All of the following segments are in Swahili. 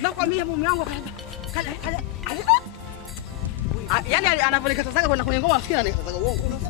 Nakwambia mume wangu kaja. Yaani anavyonikatazaga kwenda kwenye ngoma afikiri anikatazaga uongo.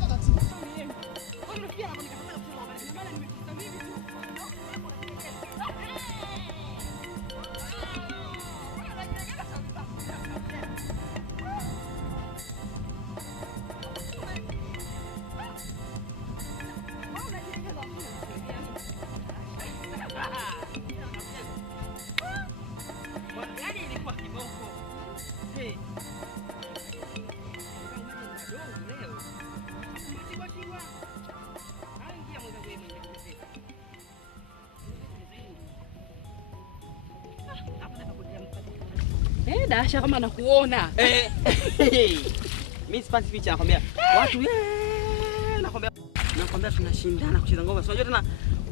Dasha kama nakuona. Mimi sipati picha nakwambia. Watu nakwambia tunashindana kucheza ngoma. Unajua tena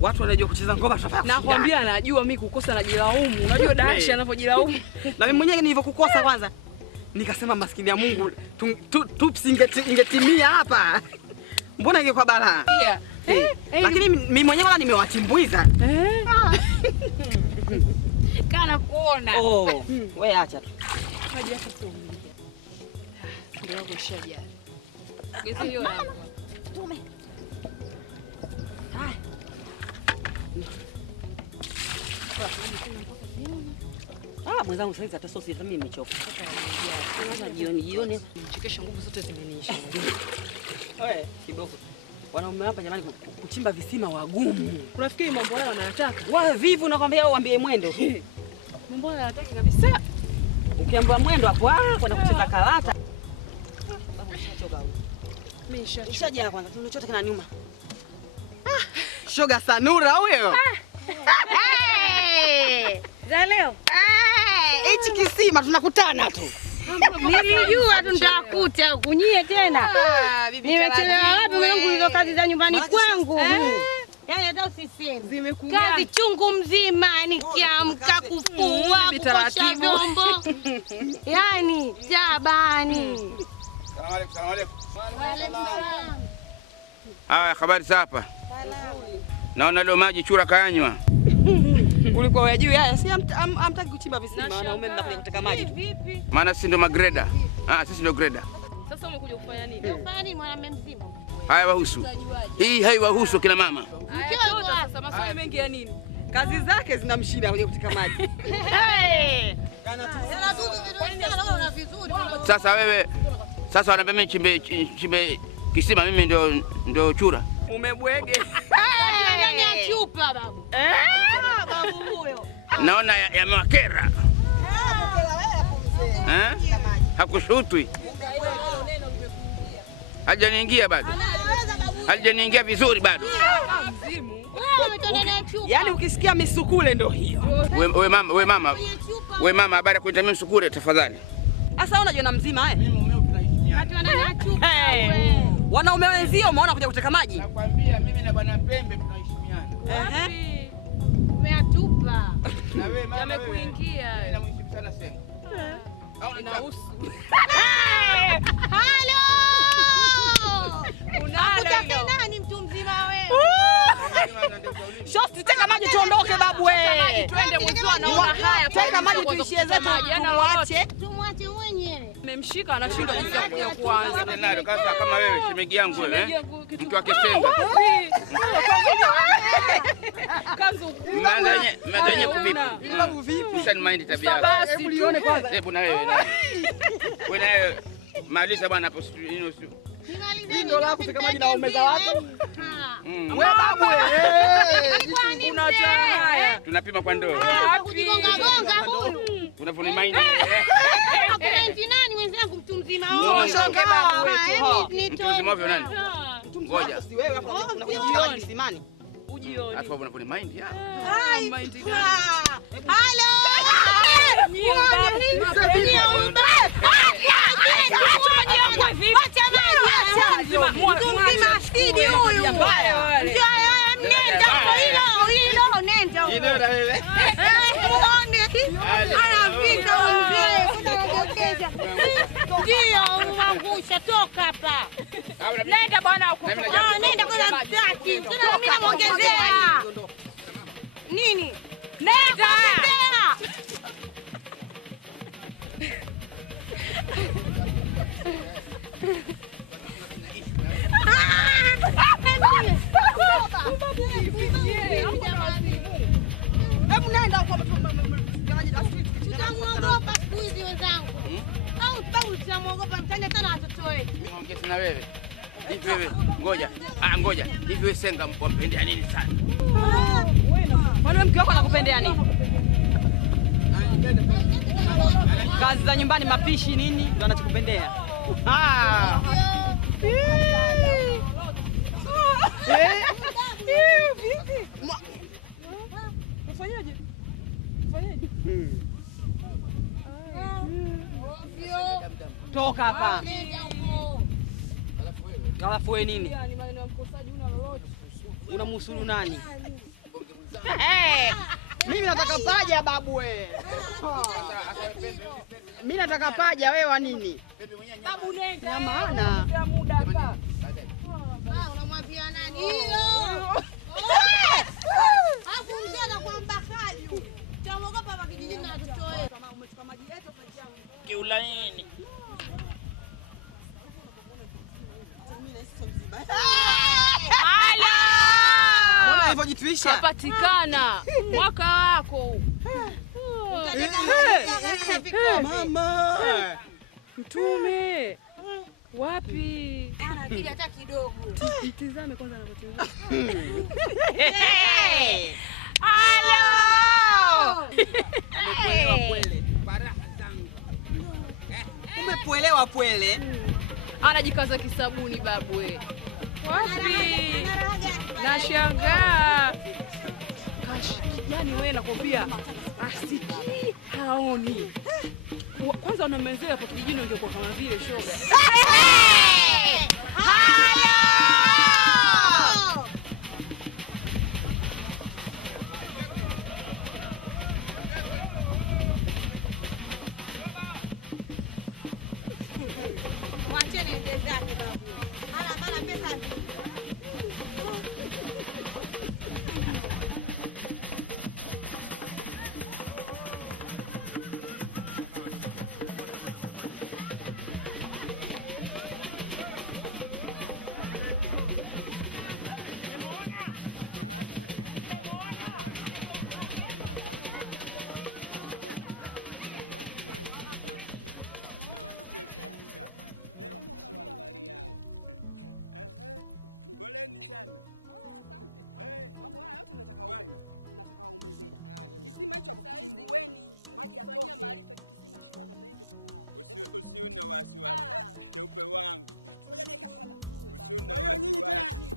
watu wanajua kucheza ngoma tunafanya. Nakwambia najua mimi kukosa najilaumu. Unajua Dasha anapojilaumu. Na mimi mwenyewe nilivyokukosa kwanza. Nikasema maskini ya Mungu tups ingetimia hapa. Mbona ingekuwa balaa? Lakini mimi mwenyewe wala nimewachimbuiza. Kana kuona. Wewe acha tu. Haja hata kuongea. Ndio wako shaja. Gezi hiyo langu. Tume. Hai. Mwenzangu sasa hata sosi mimi nimechoka. Sasa jioni nimchekesha nguvu zote zimeniisha. Wewe kiboko. Wanaume hapa jamani kuchimba visima wagumu. Unafikiri mambo yao wanayataka? Wewe vipi unakwambia waambie mwendo tu. Mambo yao hayataki kabisa. Ukiambiwa mwendo hapo kwenda kucheza karata. Babu nishachoka huko. Mimi nishachoka. Ushaja kwanza tunachote kina nyuma. Shoga Sanura huyo. Za leo. Hichi kisima tunakutana tu. Nilijua tu nitakuta kunyie tena. Nimechelewa wapi mwanangu hizo kazi za nyumbani kwangu. Yaani hata usiseme. Kazi chungu mzima nikiamka kufua, kuosha vyombo. Yaani jabani. Salamu alaykum. Wa alaykum salaam. Haya, habari za hapa? Naona leo maji chura kayanywa. Ulikuwa wewe juu haya si amtaki kuchimba visima wanaume mnakuja kuteka maji tu. Vipi? Maana sisi ndo magreda. Sisi ndo greda. Sasa umekuja kufanya nini? Kufanya nini mwanamume mzima? Haya wahusu. Hii haiwahusu kina mama. Sasa maswali mengi ya nini? Kazi zake zinamshinda kuja kuteka maji. Sasa wanaambia mimi chimbe kisima mimi ndio chura. Umebwege. Nyanya chupa babu. Babu huyo. Naona yamewakera. Hakushutwi. Hajaniingia bado. Hajaniingia vizuri bado. Yaani ukisikia misukule ndio hiyo. We mama habari kuita mimi misukule tafadhali. Sasa unajua na mzima Mimi mumeo tunaheshimiana. Watu wananyanya chupa. Wanaume wenzio umeona kuja kuteka maji? Nakwambia mimi na bwana Pembe tunaheshimiana. Umeatupa. Na wewe mama yamekuingia hayo. Ninamheshimu sana Senga. Au Inahusu. Halo! Unalo nani mtu mzima wewe? Shosti teka maji tuondoke babu wewe. Twende mwanzo naona haya. Teka maji tuishie zetu tumwache. Tumwache mwenyewe. Nimemshika anashindwa jinsi ya kuja kuanza. Nalo kama wewe shemegi yangu wewe. Mtu wake Senga. Kanzu. Mwanzo kubipu. Babu vipi? Usani mind tabia yako. Hebu lione kwanza. Hebu na wewe. Wewe na wewe maliza bwana hapo Hii ndio la kuteka maji na umeza watu. Wewe babu wewe. Unaacha haya. Tunapima kwa ndoo. Kujigonga gonga huyu. Unavuna mind. Hakuenti nani wenzangu mtu mzima wewe. Unashangaa babu wewe. Mtu mzima wavyo nani? Ngoja. Si wewe hapo unakuja kisimani. Ujioni. Afu unavuna mind ya. Mind gani? Halo! Toka hapa. Nenda bwana uko. Nenda kwa mtaki. Tuna mimi namuongezea. Nini? Nenda. Tunaogopa mtani sana watoto wetu. Mimi ongea sana wewe. Hivi wewe, ngoja. Ngoja. Hivi wewe Senga wampendea nini sana? Wewe mke wako anakupendea nini? Kazi za nyumbani, mapishi nini ndio anachokupendea? Vipi? Ufanyaje? Ufanyaje? Toka hapa. Alafu wewe nini? Ni maneno ya mkosaji, una lolote. Unamhusuru nani? Mimi nataka paja babu wewe. Mimi nataka paja, wewe wa nini? Babu nenda. Na maana muda hapa. Unamwambia nani hiyo? Hapo mzee anakuwa mbakaji huyu. Tunaogopa hapa kijijini na watoto wetu. Kama umechukua maji yetu paji yangu. Kiula nini? mbona hivyo jituisha? Kapatikana mwaka wako. Mama. Mtume. Wapi? Anapiga hata kidogo. Mtizame kwanza anapotembea. Halo! Umepwelewa pwele. Baraha zangu. Umepwelewa pwele. Anajikaza kisabuni babu we. Wapi? Nashangaa. Yaani wewe nakwambia asikii haoni. Kwanza unamezea hapo kijijini ungekuwa kama vile shoga. Halo! Mwacheni ende zake babu. Hana pesa vingi. Poleni sana. Mambo haya yote nataka waume zetu. Kisima hicho hapo kichimbueni, maji yatoke. Maarifa kisima shida na mengi tupale. Usione wasiwasi. Cheupe wangu. Ngoja niweke hapa kwanza. Usione Kwa hiyo nyinyi tena wasiwasi.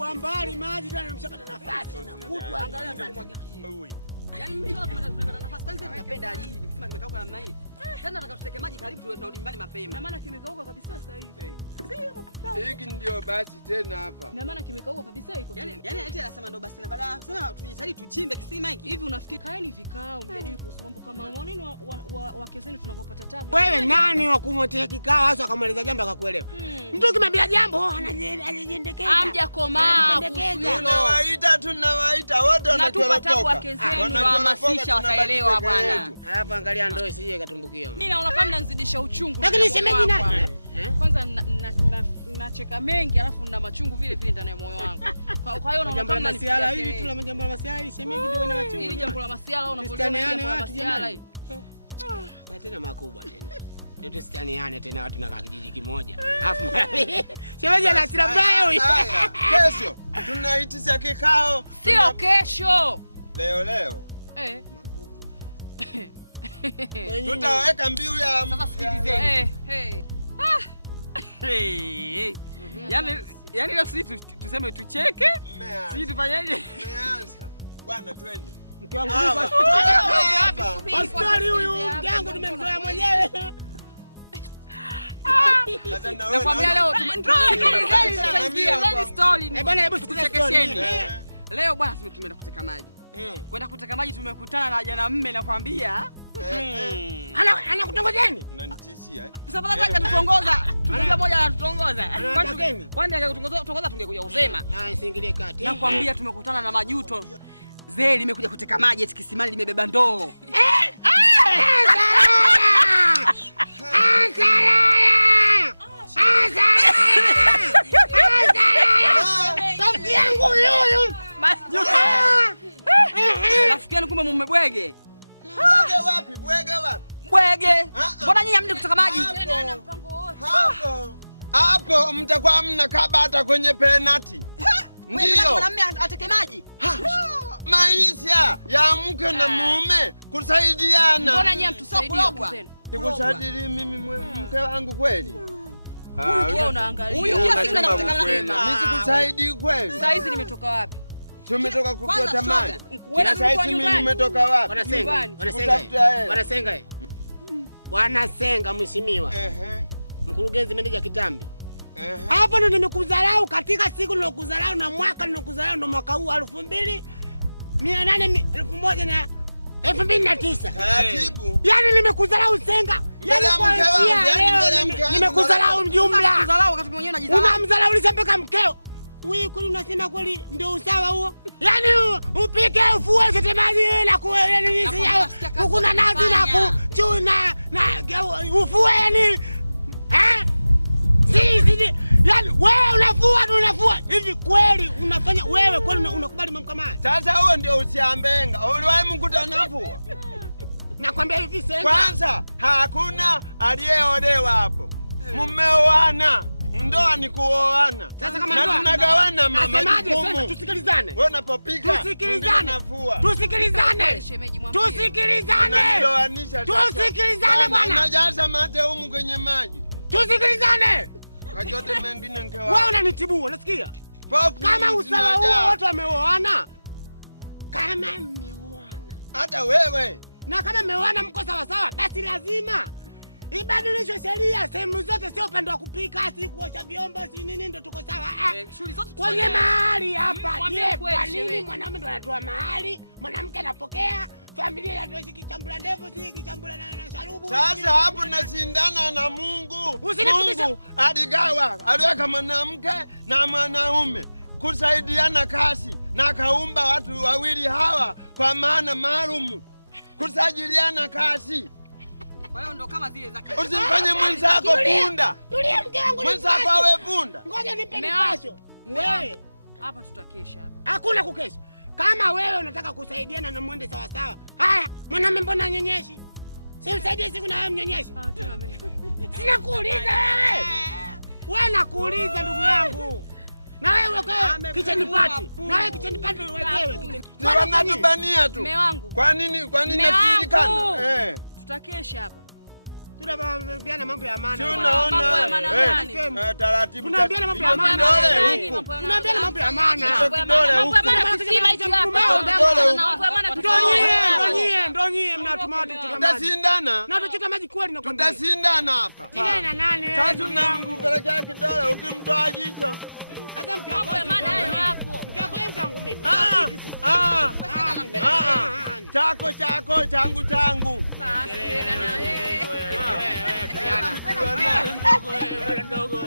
uambali maji tena mshapata nafasi na kutwa Angalia sasa mwagiki. Ui. Yaani mimi leo tunapata nafasi. Kwani sasa tunapenda hali hii kisima kimekauka namna hii. Sasa nataka tuteke maji karibu tunarudi nyumbani mapema. Na maana kimekauka kabisa sasa hivi. Hiki ndio basi tena hapa. Na maana kimekauka kabisa iko. Yaani eti anasema ndo basi na baada ya kusema tujitahidi tuchimbe kisima hiki. Hivi unafikiri kaeni vikao mjadili kuhusu mambo kama mwaneno wake zenu tunavyopata tabu. wewe nani wa kumwotea kikao hasa akamaliza jambo akakuelewa? Mtu kimwambia jambo anajiendekeza. Hamjakomaa kuhusu hilo. Tunawaita wote Natupa tabu wake zenu Wahamasisha wataelewa bwana. Hapa angalia ndoo isije ikatumbukia. Mimi naona kama nanzidisha uchungu. Lakini shemeji nani? Kwanza nacheka mengi alafu nina machungu vile vile ndani ya moyo wangu. Kwa hiyo naona kama masiala hivi tu la jambo la masiala shemeji ndio ina machungu. Hili jambo la masiala unapoliona jambo la masiala hii. Na tena makubwa tena. Ndio tusitaniane tena watu na kijiji kimoja. Alafu shemeji ana hasira mbaya huyu. Kesho tunaitisha kikao. Sio kesho. Leo. Tutaweka mbiu ya Sasa sikilizeni. Hey. Yaani leo sisi tuseme tucheke, sisi tufanyaje? Mmeanza. Bwana twende. Mke wangu pastori huyu mjangu tumemzoea mwenyewe. Nakwambia leo tumesikilizeni story ni Bwana hebu tuchekesheni. Leo bwana tumeenda kuteka maji. Kwenda kuteka maji tumekutana na jana mme nakwambia. Anakutongozeni? Unanitishia. Sasa nataka tutongoza. Tukiwa moja anatutongoza. Kwani angekutongoza tungekuja kusema. Siingilie kati. Nakwambia tumekutana na majuto. Zee limekuja kuteka maji eti kisimani limebeba ndoo. Rafiki yangu huyu. Rafiki yangu kumbe mume bwege. Bwege wapi? bwege. Mbona nyinyi hamdi kutoka maji? Hapo mtakuwa mnakaba hata kwenye penalty. Ndio. Mwanamume ateke maji. Maisha ya mke na mume kusaidiana. Mbona nyinyi mtusaidie kuzenu? Nikusaidie mimi mke wangu kweli? Huyu unaangalia. Huyu kila siku anakutakana na nisikusaidii kweli. Sasa hizi nimetoka wapi? Tumetoka kukuta maji. Wewe Sasa mimi nimetoka wapi? Wanasenga. Bwana Senga mheshimiwa. Mkurugenzi meneja Kitambi. Hapo ndo nimekudharau katika siku nilokudharau na mwaka nilokudharau ndo mwaka huu 2009. Taratibu. Yaani nimekudharau Senga. Yaani nimekudharau mjumla. Kudharau wakati mwenyewe unajidharau. Unamdharaulisha mpaka mkeo. Wewe kweli unasema kweli ndio usawa huo? Yaani upike ufue shetemaji na kuelelisi yao. Kuna nazi na kuchuna na ufue yani. Sisi yani wewe unafua hivi kweli unafanya wewe kweli unakubali mambo kama haya? Sasa huo ndio usiambenga. Uliwahi mkutana nafua? Nakwambia hivi Senga. Kwanza hakuna aliyeolewa hapo. Mmeoana. Ndoa ni kuoana. Sasa kama ndoa tunagawana majukumu. Tusikilizane. Wewe unapopika tusikilizane. Bwana. Unajaza mate humu kwenye maji. Tusikilizane. Kachote mengine nkewa. Wewe unanitibua, unasikia? Kama usawa huo watu wameoana. Kama mmeoana. Hata wewe. Na kama mmeoana mko sawa sawa, basi lazima ibadilishwe sheria sehemu zote, sio upande wa kupika, si kuosha vyombo, si nini ndo tuko sawa. Shughuli zote kwenye mahali hapa. Je, kwa nini mwanaume ndo anatoa mahali, mwanamke anapokea? Familia inatoa kichambula ndevu, si kichambula na sharubu. Sasa hapo nasindana na Mungu. Mungu aligawa, aliweka mwanamke na mwanaume kusaidiana kazi na kaumba watu wawili hawa kwa maana maalum kusajiliana kazi. Kwa hiyo ndo kama zile za usimfanye mwenzako punda. Tulia mke wangu. Mwenzako awe punda. Ngoja nipe nipasho. Wewe hapa tutakesha hapa. Hakuna kukesha. Kama wewe unataka kusaidiana na mwende sawa sawa. Haya, mwanamume mbona nyonyeshi? Si usaidie siku na wewe mnyonyeshi. Sina kuuliza wewe. Wewe nakuuliza ndugu yangu. Na wewe kwa kitchen party. Na wewe kitchen party wewe. Sasa natubania tu. Mume wangu. Kwa nini nasilikana? Tutakesha hapa. Tunaambiana mambo ya amani. Mambo ya amani gani? Taratibu. Tunaambiana mambo ya amani. Tunaambiana mambo ya amani. Ndio nyie mnatuma watu kuchota maji. Tutasindana. Na tuchota maji kweli na kwenda. Tutasindana hapa. Nini na nani wewe? Sasa tunakupelekea kidole ukimtoa jicho. Sasa mke wako hapo. Mke wako mke wangu mimi. Chako changu. Bwana ndogo.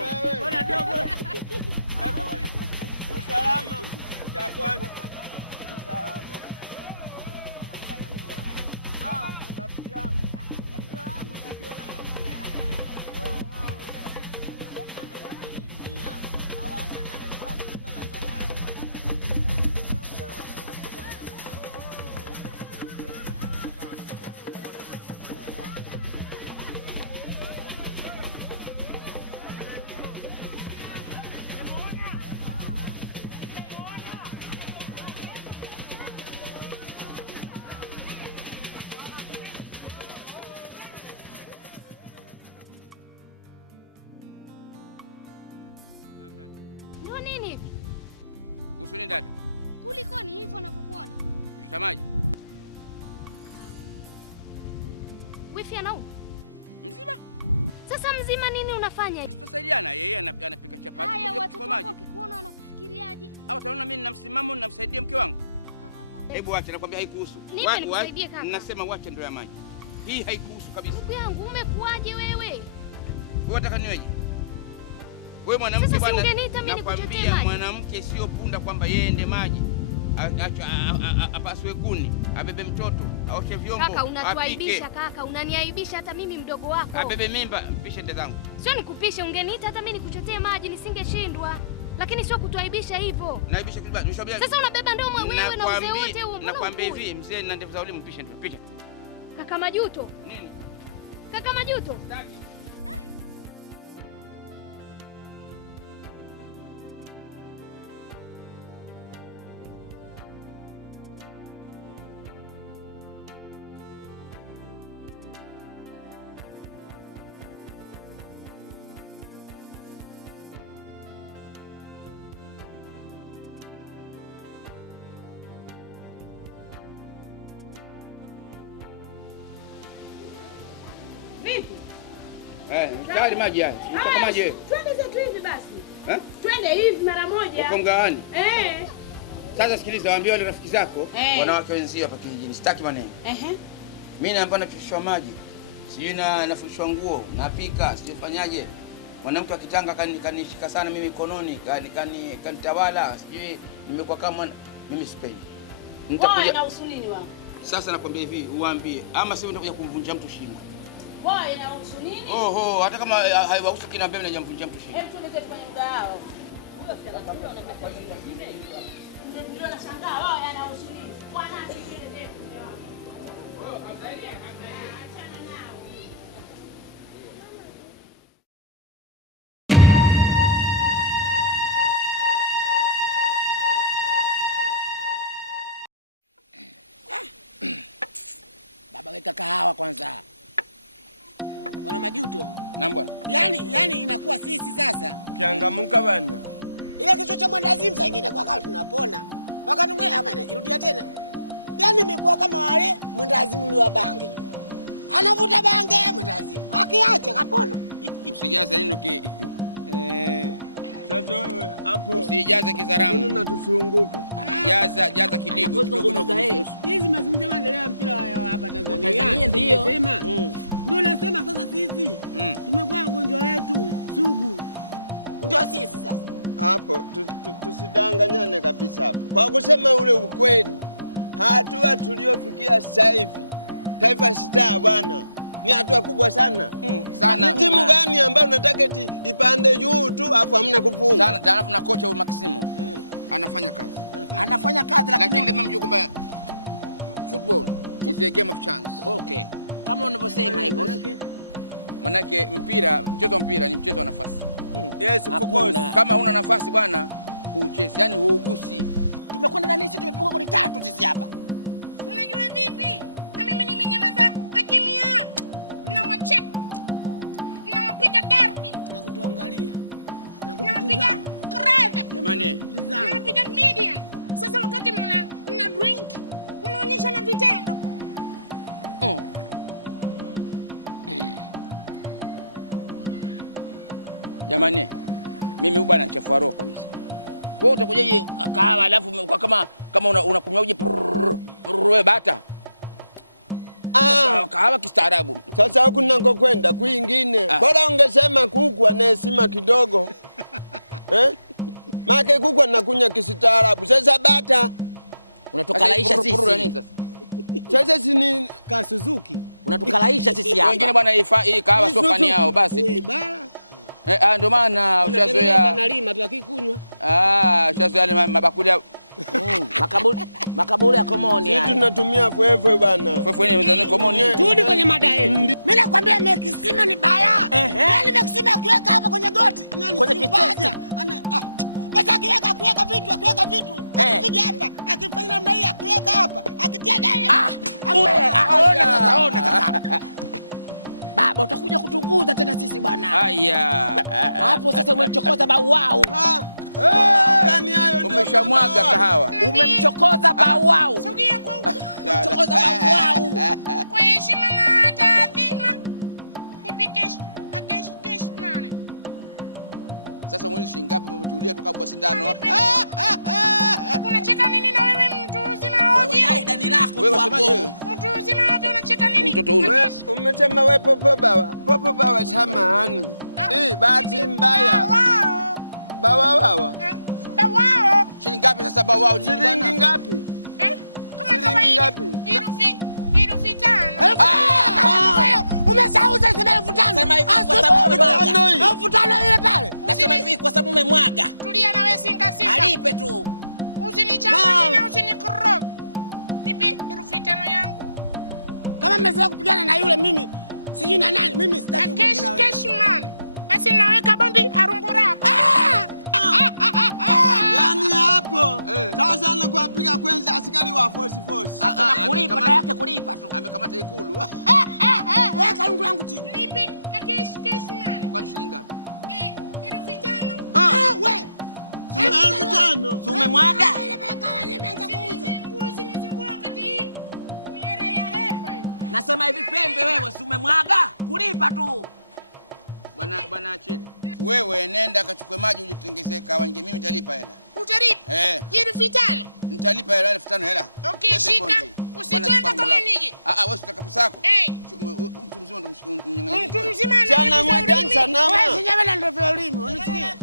Usalama cha kwanza. Usalama. Ndio nini hivi? Usuni dada. Kuliko ni hivyo unapokuona. Kushota maji. Wifi anauma? Mzima. Sasa mzima nini unafanya hivi? Tutasaidiana, yeye anapika chapati haya, kwa watoto maji. wako kikuona wanakufikiriaje? Hapo taona mimi nina msimamo namsaidia mke wangu. Kaka hapana. Hebu acha, nakwambia haikuhusu. Nipe nikusaidie kaka. Ninasema wacha ndio ya maji. Hii haikuhusu kabisa. Ndugu yangu umekuaje wewe? Wewe unataka niweje? Wewe mwanamke bwana, nakwambia mwanamke sio punda kwamba yeye ende maji. Apaswe kuni, abebe mtoto, aoshe vyombo. Kaka unatuaibisha kaka, unaniaibisha hata mimi mdogo wako. Abebe mimba, mpishe nde zangu. Sio nikupishe, ungeniita hata mimi nikuchotee maji nisingeshindwa. Lakini sio kutuaibisha hivyo. Naibisha kiba, nishombia. Sasa unabeba ndoo wewe na uzee wote huo. Nakwambia hivi, mzee na ndevu za ulimu mpishe ndio. Pisha. Kaka Majuto. Nini? Kaka Majuto. Vipi? Tayari maji haya. Unataka maji wewe? Twende zetu hivi basi. Twende hivi mara moja. Uko mgawani? Sasa sikiliza, waambie wale rafiki zako, wanawake wenzio hapa kijijini. Sitaki maneno. Mimi naomba nafikishwa maji. Sijui nafundishwa nguo, napika, sifanyaje. Mwanamke akitanga kanishika sana mimi kononi, kanitawala, sijui nimekuwa kama mimi sipendi. Nitakuja na usunini wao. Sasa nakwambia hivi, uwaambie ama sisi nitakuja kumvunja mtu shingo. Wewe na usunini? Hata kama haiwahusu kina mbele na jamvunja mtu shingo. Hebu tuende kwenye mgao. Huyo si anakuja unapata nyingine. Ndio nashangaa wao yana usunini. Bwana asikile tena. Achana nao. Baba weka kahawa kwanza. Bwana Majuto. Naam bwana. Yaani inakuwa sisi sasa. Kiangamuka bana. Ile kichwa cha mwandazimu saa nyingine kwa kama tunapona. Wakati mwingine ama inajirudia tena. Yaani imekuwa kama wale mwandazimu wa bange. Anavuta bange mwandazimu. Akiacha kapona. Usijaze nini Sasa wewe hapo usijaze kizaramu. Mbona unatusunguka? Jaza kidigo kidogo. Hizi mazungumzo yanaendelea mpira hapa Tanzania. Ndio. Ndio nasema sasa sisi tumekuwa ugonjwa wetu sugu. Ndio sisi sasa. Hapo tusidanganyane kabisa hapo. Kwa kusema ule ukweli, hatua tuliofikia sasa hivi Taifa Star bwana ni hatua kubwa sana. Sana. Ni timu gani ambayo unataka ipande juu tu afu hamna kufunga? Sana, alafu na kocha Maximo. Anafanya kazi. Lakini lazima mjue kwamba football is a game of chance. Okay. Kama unavyosema hivyo. Manake mchezo wa mpira ni mchezo wa nafasi. Yes, of course. Kama huna nafasi bwana, huuchezi, yani huugusi. Tumekwenda na nini? Tumepigwa goli 3 sisi hapa. Unajua vipi? Na mimi nimenyamaza kimya. Na wacheck. Na wapiga derby. Na kutuangalia. Na wapiga crave. Jamani. Na wapiga medium. Sasa wakati mna drink, unaonyesha na vitendo. Jamani, mimi huyu bwana anachafua roho kabisa. Wewe utakujaje kahawa alafu kama unakunywa uji wewe bata? Kahawa kistaarabu. Sasa huku nakokwenda kwingine. Bora ungesema kuku anaheshima kidogo. Make kuku anakunya kistaarabu. Sasa bata unatukalaisha sisi. Sasa sini ka Suzuki. Unatukalaisha sisi hapa. Wengine bwana hii kahawa sio fani yao basi. Ndio maana ushazoea analima tu akikunywa. Ushazoea mabakuli makaburi ya komoni yani. Sisi tunatumia fwefe bana. Fwefe ni mzani komoni. Turudi kwenye mada yetu. Mimi nakwambia mekisima ni baya. Yaani mekisima akiweka hapa kwenye goti. Kwenye kitete. Basi akiweka vitu. Akipige hapa, akifanya namna hii akiweka hapa, akitia ndani. Ona sasa. Baba utakuja kutunguza tena sisi bwana. Haya. Hapo sasa umemchokoza bauwau. Gani hayo? Umeshamwaga kahawa. Umemchokoza bauwau. Sogea kwa huko. Umemchokoza bauwau. Kwa heshima na taadhima. Nipikesh mane. Sasa mwezi shilingi ngapi umetulia toka bwa sindano? Unacheka nini na wewe mtu uzima ovyo? Wewe dai dani lako tu hapo. Mtu uzima ovyo unacheka nini? Mtoto huyu. Umesema wewe popo baba samahani. Bahati mbaya. Bawa. Shilingi ngapi sasa bawa? Shilingi ngapi? Shilingi ngapi? Herufi 5. Umesauza sema 5,000. Sema hivi kwa sababu umemwaga. 5,000 ile pale. Nasema hivi kwa sababu umemwaga. Tulia na wewe singa. Alipe tu. Usinichanganye na usinikoroge. Nipe herufi 5 yangu. Kama mmesema kupigana na yule mimi Sijui na nani, mimi sitaki ugomvi na wewe. Kesh man. Basi naweka bondi arungurako. Yaani hapo sasa anakupiga kwenzi askari wa force. Sasa kulipa na yake kulipa tu. Amekamata Ikulu. Weka lungu langu chini. Lipi kesh man. Kwa shilingi ngapi? 5,000. We. 5,000. Si umemwaga? Nasema hivi Pembe wewe si umemwaga? Kulipa tu. Bwana Achille. Wewe nenda kachukue maji ujitengezee kawange, mimi nitalipa hela. Utalipa? 5,000. Nitalipa hela 5,000 hela. Okay, shika. Usitoe kama nije. Wewe utaka pesa yako? Mtu mzima ndo mnyang'anya. Mtu mzima Chana mwadansa nama. Wewe sinyama na ndio vya ulimi, unasikia?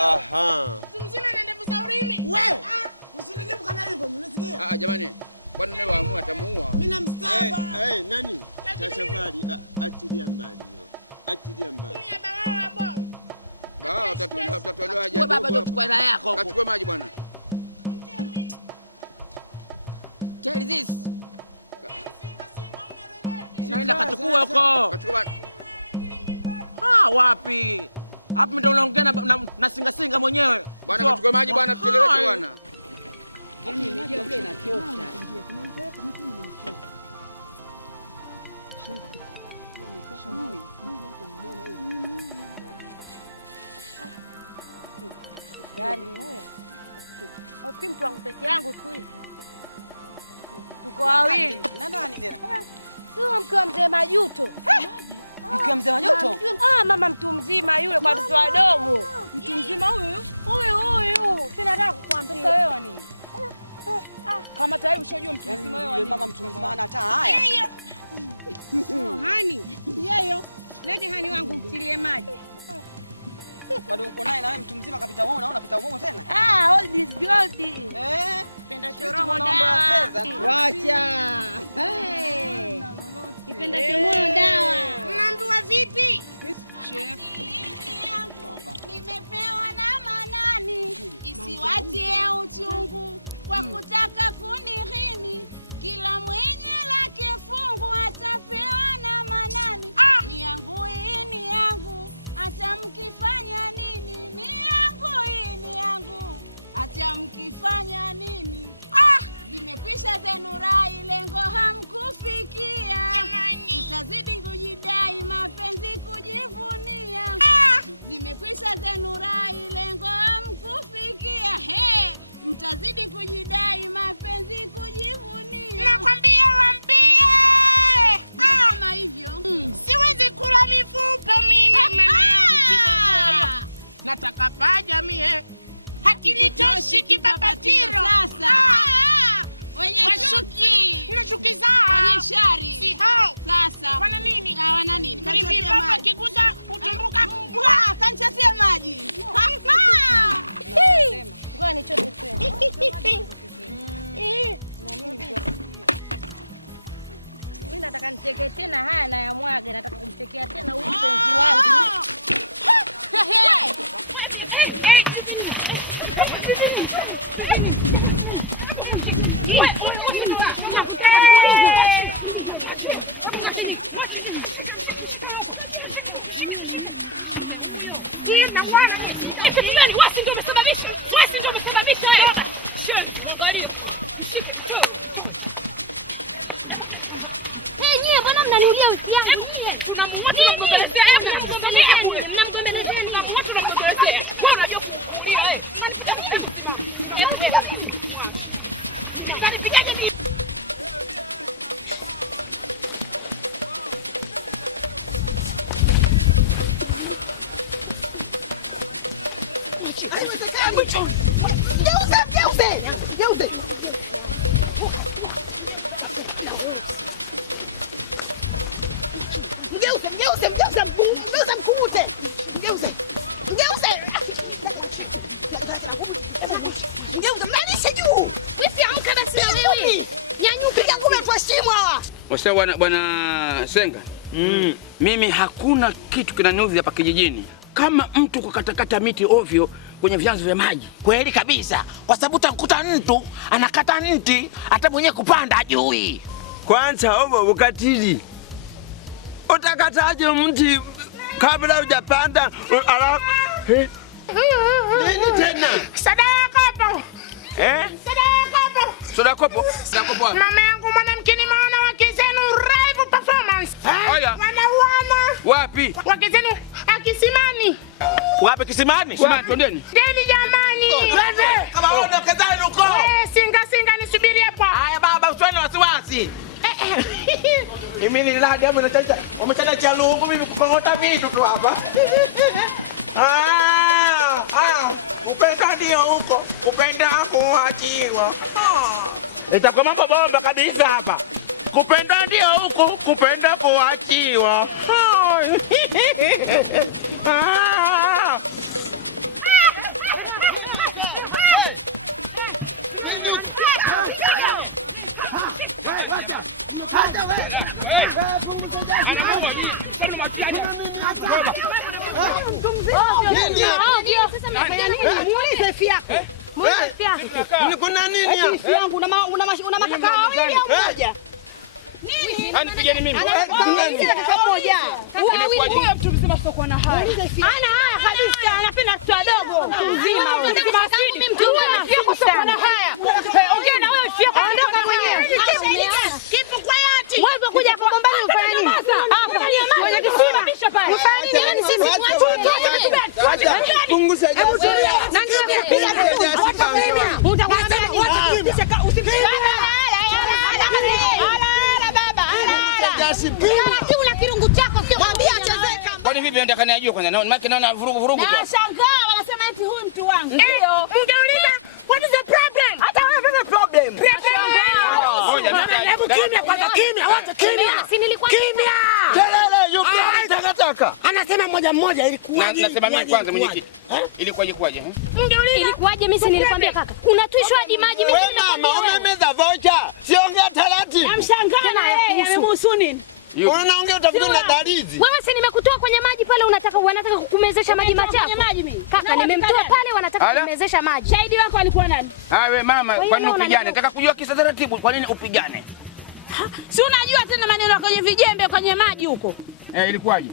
Aha. Mtu mzima na ndevu za ulimi. Wewe. Usinijibu kama hivyo, unasikia? Jamani. Kwani wewe waamua atamuua? Mimi namstaba. Nani? Tafadhali achilia mbali hiyo. Achilia mbali. Mimi baba bongo. Utatolewa aje? Wewe baba ndio chukua hela yako huko. Kachukue maji bwana. Tell this. Naenda kachukua huko. Kachukua maji. Wapi? Hapo ndio unaongea na singa mwenyewe. Bwana kachukue maji bwana, tucheleweshe bwana. Yaani imejaa vile inachosha. Gani wewe? Nafikiri mtu wangu peke yangu siku hizi. Tuko wawili. Nani tena? Sio mke wa mzee Majuto. Mke wa mzee Majuto? Mama mtu mzima yule kwa watoto wadogo. Mtu mzima huyu? Huyu. Sina nataka kukuambia. Sasa wewe nini? Kama tayari ushajua mtu mzima wewe Yule mama mtu mzima ana taa haya. Hani. Yeye. Lete hani wangu mtilie maji. Bado uko naye na wewe mtu mzima kapita umo, unaona pita umo tena? Old is gold. Penda choromo dawa. Wacha. Kipenda choromo dawa. Mnaambiwa vipi? chef. Nimepewa na Manani isiwatie uchungu kwa kutaka kunihini, kila mwenye lake fungu atapewa na Manani. Ni yangu hii ni yangu, hata mkifanya nini, ni yangu hii ni yangu, hata mkifanya nini. Zimekwisha zenu rai, lengo hamkufikia. Tutazidi kujidai, mapenzi kujivunia. Zimekwisha zenu rai, lengo hamkufikia. Mtazidi kujidai, mapenzi kujivunia. Nakwambia waambie. Kama hivyo. Siwezi kula mifupa mimi, mama yangu kibogoyo. Nataka paja mie. Hakinitoshi kipapatiro. Sasa. Wenye chuki. Na chuki zao. Wenye shari. Si hao. Sasa. Wana nini? Wana nini? Mimi baba kigusa utumbuka. Kanchatia maji. Ngoja nichote tena. Mimi nataka niteke tena haya na ya mwaga, nataka kumtekea tena huyu mpenzi wangu. Wasa bwana Senga. Mimi hakuna kitu kinaniudhi hapa kijijini kama mtu kukatakata miti ovyo kwenye vyanzo vya maji. Kweli kabisa, kwa sababu utakuta mtu anakata mti hata mwenye kupanda ajui. Kwanza obo ukatili. Utakataje mti kabla hujapanda? Nini tena? Sadaka. Sadaka. Mama yangu mwanamke ni maana wakizenu live performance. Haya. Wanauana. Wapi? Wakizenu akisimani. Wapi kisimani? Simani twendeni. Deni jamani. Twende. Kama wewe ndo kadhani uko. Singa nisubiri hapa. Haya baba usiwe na wasiwasi. Mimi ni ladi hapo nataka. Umechana cha lungu mimi kupangota vitu tu hapa. Upenda ndio huko. Kupenda kuachiwa. Itakuwa mambo bomba kabisa hapa. Kupenda ndio huko, kupenda kuachiwa. Kuna nini hapa? Una makaka wawili au mmoja? Nini? Anipigeni mimi. Huyo mtu mzima sio na haya. Ana haya kabisa, anapenda watu wadogo. Mtu mzima. Sio na haya. Ongea na wewe sio kuondoka mwenyewe. Kipu kwa yati. Wewe kuja kugombana ufanye nini? Wewe kisimamisha pale. Ufanye nini sisi? Punguza jazi. Una kirungu chako sio mwambie achezeka. Kwani vipi nataka niajue kwanza? Naona vurugu tu. Nashangaa wanasema eti huyu mtu wangu. Ndio. Ungeuliza what is the problem? Hata wewe vipi problem? Hebu kimya kwanza, kimya. Wote kimya. Si nilikuwa Kimya. Kelele yupi takataka. Anasema moja ilikuwaje? Nasema mimi kwanza mwenyekiti. Ilikuwaje? ilikuwaje? Mimi si nilikwambia kaka. Unatwishwa hadi maji mimi. Wewe mama umemeza vocha. Siongea taratibu. Namshangaa na yeye amemhusu nini? Unaongea utafikiri na dalizi. Wewe si nimekutoa kwenye maji pale, wanataka kukumezesha maji machafu. Kaka nimemtoa pale, wanataka kukumezesha maji. Shahidi wako alikuwa nani? Wewe mama, kwa nini upigane? Nataka kujua kisa taratibu, kwa nini upigane? Si unajua tena maneno kwenye vijembe kwenye maji huko. Ilikuwaje?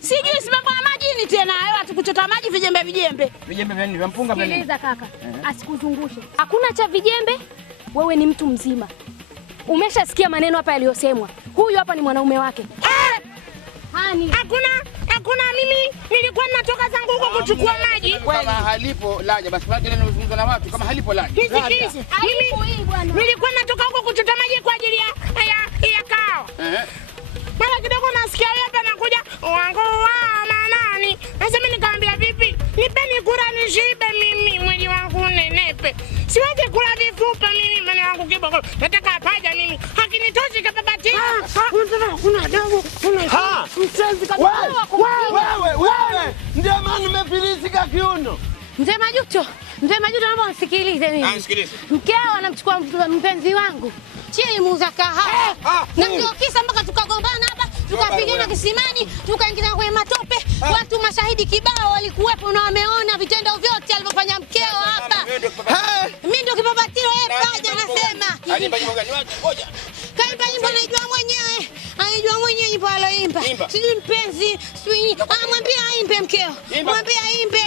Sijui si mambo ya majini tena, wewe atukuchota maji vijembe. Vijembe vya nini? Vya mpunga vya nini? Sikiliza kaka, asikuzungushe. Hakuna cha vijembe. Wewe ni mtu mzima. Umeshasikia maneno hapa yaliyosemwa. Huyu hapa ni mwanaume wake. Hani. Hakuna mimi nilikuwa natoka zangu huko kuchukua maji. Kama halipo laja basi pale ile ninazungumza na watu kama halipo laja. Nisikilize. Mimi nilikuwa natoka huko kuchota maji kwa ajili ya kawa. Mara kidogo nasikia hapa nakuja wangu wa manani. Sasa mimi nikamwambia vipi? Nipeni kula nishibe mimi mwili wangu nenepe. Siwezi kula vifupa mimi mwili wangu kiboko. Nataka paja mimi. Hakinitoshi kababati. Kuna damu. Mchezi kabisa. Wewe ndio maana nimefilisika kiuno. Mzee Majuto, naomba unisikilize mimi. Nisikilize. Mkeo anamchukua mpenzi wangu. Chini muuza kahawa. Na ndio kisa mpaka tukagombana hapa, tukapigana kisimani, tukaingia kwenye matope. Watu mashahidi kibao walikuwepo na wameona vitendo vyote alivyofanya mkeo hapa. Mimi ndio kipabatio yeye paja anasema. Alimba nyimbo gani? Ngoja. Kaimba nyimbo anajua mwenyewe nyimbo aloimba. Sijui mpenzi, sijui mwambie aimbe mkeo. Mwambie aimbe.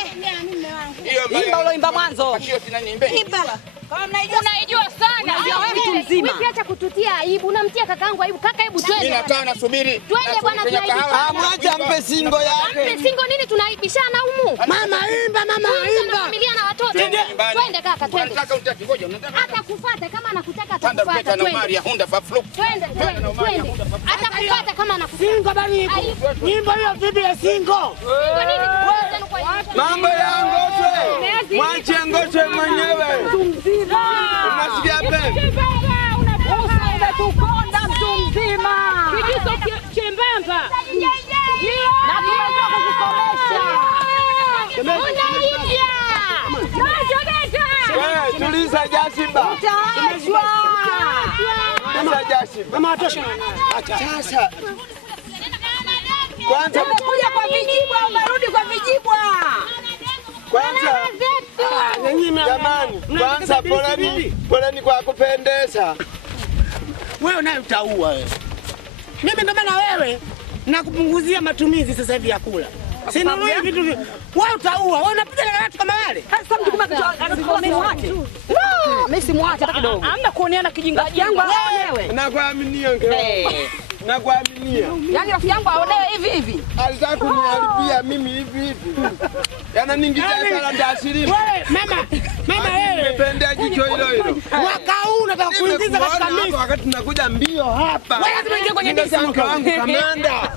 Imba uloimba mwanzo. Sio sina niimbe. Imba. Kama unaijua sana. Wewe mtu mzima. Wewe acha kututia aibu. Unamtia kakaangu aibu. Kaka hebu twende. Mimi nakaa nasubiri. Twende bwana tunaibishana. Mwacha mpe singo yake. Mpe singo nini tunaibishana humu? Mama imba. Familia na watoto. Twende kaka, twende. Unataka utaki ngoja unataka. Atakufuata kama anakutaka Panda atakufuata. na Maria Honda fa fluk. Twende. Atakufuata kama anakutaka. Singo bali. Nyimbo hiyo vipi ya singo? Singo nini? Mambo ya ngotwe. Mwache ngotwe mwenyewe. Unasikia pepe? Unatukonda mtu mzima. Kijiso chembamba. Na tumejua kukukomesha. Unaibia. Tuliza Jasiba. Utaachwa. Tuliza Jasiba. Mama atosha. Sasa. Kwanza kuja kwa vijibwa, umerudi kwa vijibwa. Kwanza jamani, kwanza poleni kwa kupendeza. Wewe naye utaua wewe. Mimi ndo maana wewe na kupunguzia matumizi sasa hivi ya kula. Sinunui vitu wewe utaua. Wewe unapita na watu kama wale. Sasa mtu kama mimi mimi simwache hata kidogo. Hamna kuoneana kijinga yangu aonewe. Nakuaminia ngeo. Nakuaminia. Yaani rafiki yangu aonewe hivi hivi. Alitaka kuniharibia mimi hivi hivi. Yana ningiza sala ndasilimu. Wewe mama wewe. Nimependea jicho hilo hilo. Mwaka huu unataka kuingiza katika mimi. Wakati tunakuja mbio hapa. Wewe lazima ingie kwenye disi mwaka wangu kamanda.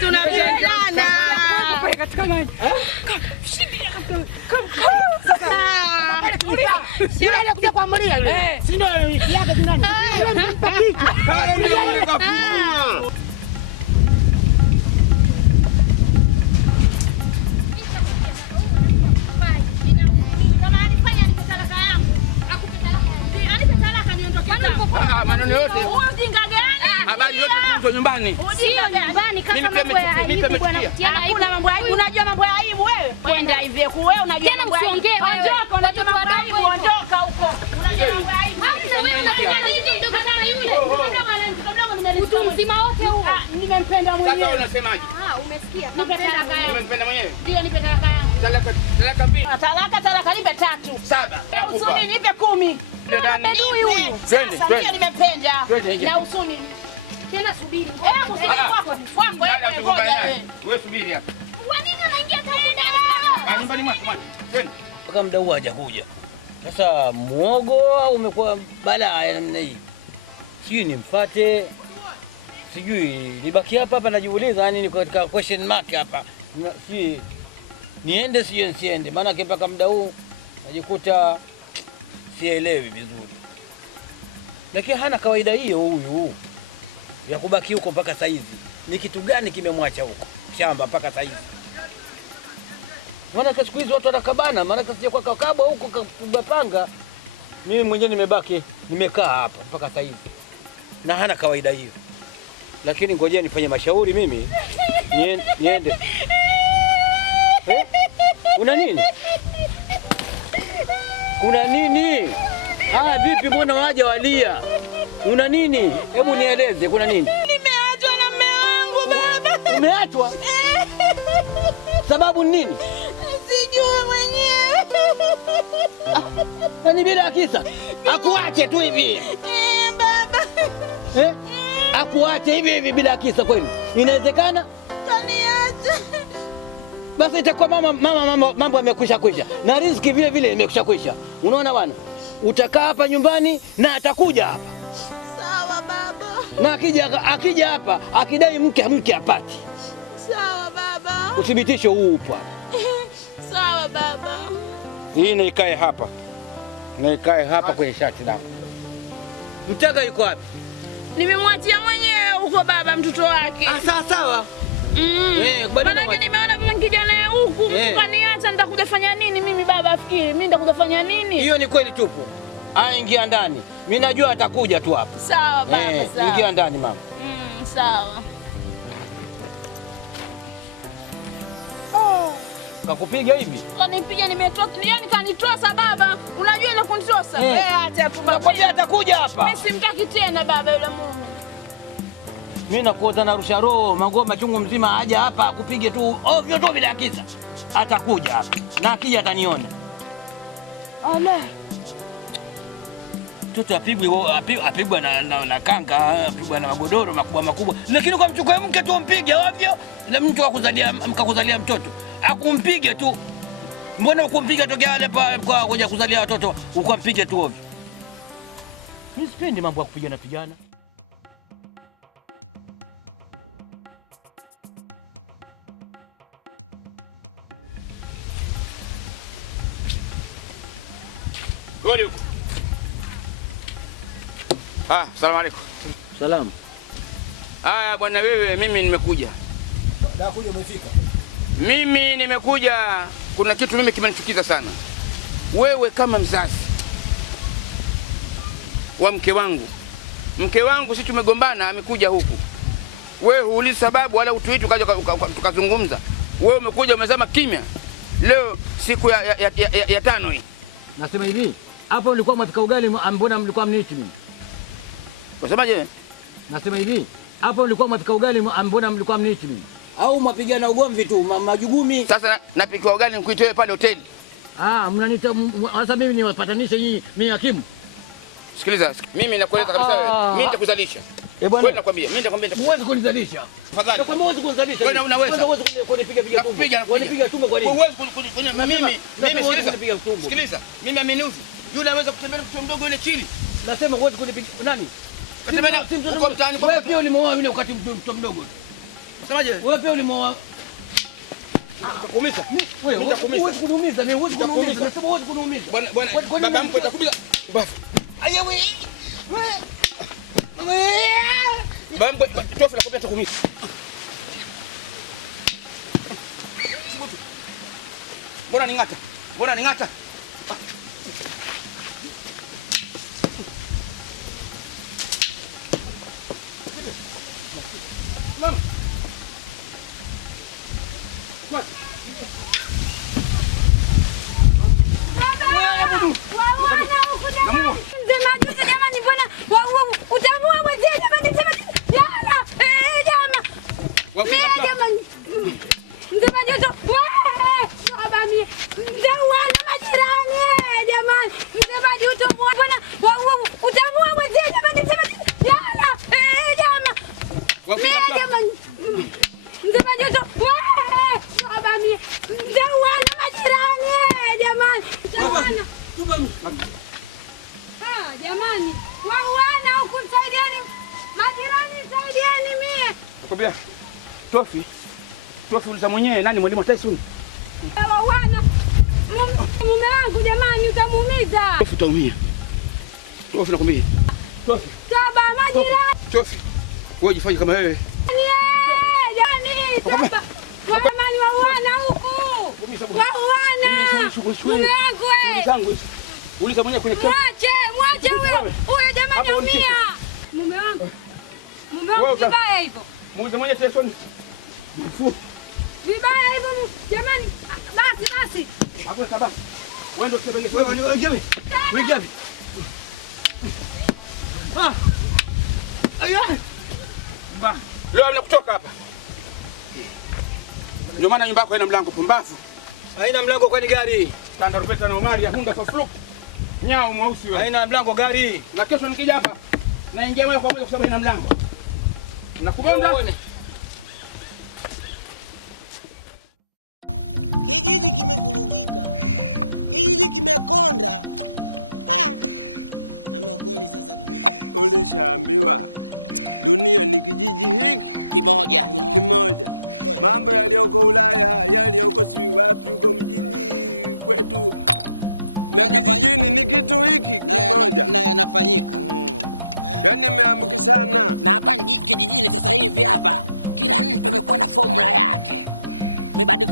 Tunapendana. katika maji. Yule alikuja kuamulia yule. Si ndio wiki yake ndani. Yule mpa kichwa. Pale ndio nikafungwa. Maneno yote. Ujinga gani? Habari yote ziko nyumbani. Sio nyumbani kama mambo ya aibu bwana. Hakuna mambo ya aibu. Unajua mambo ya aibu wewe? Kwenda hivi wewe unajua mambo ya aibu. Ondoka, unajua mambo ya aibu. Ondoka huko. Unajua mambo ya aibu. Hata wewe unapenda nini mdogo kama yule? Mtu mzima wote huo. Nimempenda mwenyewe. Sasa unasemaje? Umesikia? Nipe talaka yangu. Nimempenda mwenyewe? Ndio nipe talaka yangu. Talaka mbili. Talaka nipe 3. 7. Usuni nipe 10. Bedui huyu. Sasa ndio nimempenda. Na usuni. Tena subiri. Usini kwako wewe. Wewe subiri hapa. Kwa nini unaingia tena? Nyumbani mwako. Twende. Mpaka muda huu hajakuja. Sasa muogo au umekuwa balaa ya namna hii? Sijui nimfuate. Sijui nibaki hapa najiuliza yani niko katika question mark hapa. Sijui niende sio nsiende. Maana mpaka muda huu najikuta sielewi vizuri. Lakini hana kawaida hiyo huyu ya kubaki huko mpaka saizi. Ni kitu gani kimemwacha huko shamba mpaka saizi? Maana siku hizi watu wanakabana, maana sija kwa kakabwa huko kapigwa panga. Mimi mwenyewe nimebaki nimekaa hapa mpaka saizi. Na hana kawaida hiyo. Lakini ngojea nifanye mashauri mimi. Niende. Una nini? Kuna nini? Vipi mbona waje walia? Una nini? Hebu nieleze kuna nini? Nimeachwa na mume wangu baba. Umeachwa? Sababu nini? Sijui mwenyewe. Nani bila kisa? Akuache tu hivi. Baba. Akuache hivi bila kisa kweli? Inawezekana? Kaniacha. Basi itakuwa mambo yamekwisha. Na riziki vile vile imekwisha. Unaona bwana? Utakaa hapa nyumbani na atakuja hapa. Sawa baba. Na akija hapa akidai mke apati. Sawa baba. Uthibitisho huu upo. Sawa baba. Hii na ikae hapa. Kwenye shati lako. Mtaka yuko wapi? Nimemwachia mwenyewe huko baba mtoto wake. Sawa. Maana nimeona vile kijana huku kaniacha nitakuja fanya nini mimi baba afikiri mimi nitakuja fanya nini? Hiyo ni kweli tupu. Ingia ndani. Mimi najua atakuja tu hapa. Sawa baba sawa. Ingia ndani mama. Sawa. Kakupiga hivi? Kanipiga nimetoka. Yaani kanitoa baba. Unajua ile kunitosa? Acha tu baba. Nakwambia atakuja hapa. Mimi simtaki tena baba yule mume. Mimi nakuota narusha roho, magoma chungu mzima aje hapa akupige tu ovyo tu bila kisa. Atakuja hapa. Na akija ataniona. Mtoto apigwa na kanga, apigwa na magodoro makubwa. Lakini kwa mchukue mke tu umpige ovyo, na mtu akakuzalia mtoto. Akumpige tu. Mbona ukumpiga tokea wale kwa kuja kuzalia watoto, ukampige tu ovyo? Mimi sipendi mambo ya kupigana. Goli huko. Asalamu alaykum. Salamu. Bwana wewe mimi nimekuja. Umefika. Mimi nimekuja, kuna kitu mimi kimenichukiza sana. Wewe kama mzazi wa mke wangu sisi tumegombana amekuja huku. Wewe huulizi sababu wala utuiti tukazungumza. Wewe umekuja umezama kimya. Leo siku ya 5 hii. Nasema hivi, hapo ulikuwa mwapika ugali mbona mlikuwa mniiti mimi? Unasemaje? Nasema hivi, Hapo ulikuwa mwapika ugali, mbona mlikuwa mniiti mimi? Au mwapigana ugomvi tu majugumi? Sasa napika ugali nikuite wewe pale hoteli. Mnaniita sasa mimi niwapatanishe nyinyi, mimi hakimu. Sikiliza, mimi nakueleza kabisa wewe. Mimi nitakuzalisha. Wewe nakwambia, mimi nitakwambia huwezi kunizalisha. Tafadhali. Nakwambia huwezi kunizalisha. Wewe unaweza. Huwezi kunipiga tumbo. Wanipiga tumbo kwa nini? Huwezi sikiliza. Sikiliza. Mimi ameniuzi. Yule anaweza kutembea mtoto mdogo yule chini. Nasema huwezi kunipiga nani? Kutembea uko mtaani kwa wewe pia ulimwoa yule wakati mtoto mdogo. Unasemaje? Wewe pia ulimwoa. Nitakuumiza. Wewe huwezi kuniumiza, mimi huwezi kuniumiza. Nasema huwezi kuniumiza. Bwana baba mko atakuumiza. Bafu. Ayawe. Baba mko tofu la kopia atakuumiza. Mbona ningata? Mbona ningata? Mama. Jamani, mbona utamuua mwenzie jamani, msemaji wetu mtauana majirani jamani, msemaji wetu mbona utamuua mwenzie jamani, msemaji wetu mtauana majirani jamani, jamani, wauana huku, saidieni majirani, saidieni mie. Nakwambia Tofi uliza mwenyewe nani mwalimu Tyson? Wauana. Mume wangu jamani, utamuumiza. Tofi utaumia. Tofi nakwambia. Tofi. Taba majirani. Tofi. Wewe jifanye kama wewe. Jamani, taba. Jamani, wauana huku. Wauana. Mume wangu wewe. Uliza mwenyewe kwenye Mwache huyo jamani aumia. Mume wangu vibaya hivyo. Muulize mwenyewe Tyson. Vibaya hivyo jamani. Basi. Hakuna sababu. Wewe ndio usebenge. Wewe gapi? Wewe gapi? Leo nakutoka hapa. Ndio maana nyumba yako haina mlango, pumbavu. Haina mlango kwani gari? Tanda rupeta na Omari ya Hunda kwa fluku. Nyao mweusi wewe. Haina mlango gari. Na kesho nikija hapa naingia moja kwa moja kwa sababu haina mlango. Nakubonda. Kijiji kimevurugika. Kijiji kimekonda. Ama kweli sasa ulishaambiwa dunia ni kijiji hiki kimoja. Mambo yaliyoko Ulaya, yaliyoko si wapi huko mjini kwetu na kijijini ni kitu hiki kimoja. Na yanafanyika. Yaani nimeambukizana. Na hapa kijijini sasa hivi hapa kila mtu amekuwa na formula yake.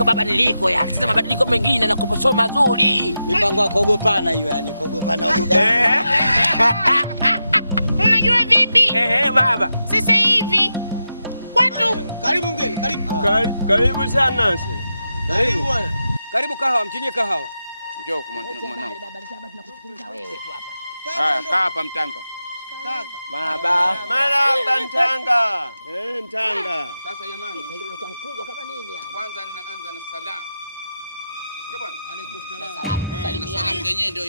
Mabadiliko yani. Sasa mabadiliko mengine na kuposoma mazuri. Mipango ya kuogopana hiyo yani, kuogopana. Unajua vipi? Baba. Sasa hivi watu karibu mgeni, karibu. Karibu sana. Karibu bwana. Karibu kahawa, mtinie kahawa. Njoo mwanangu. Tunakusikiliza wewe tu hapa. Kaa hapa mtanga. Maraba Ntanga. Ntanga. Sasa jamani, Kwa mkubwa kama nini yani? kwanza ninaanza na salamu. Sikia bwana. Salamu salimiana. Salamu zenyewe ndio.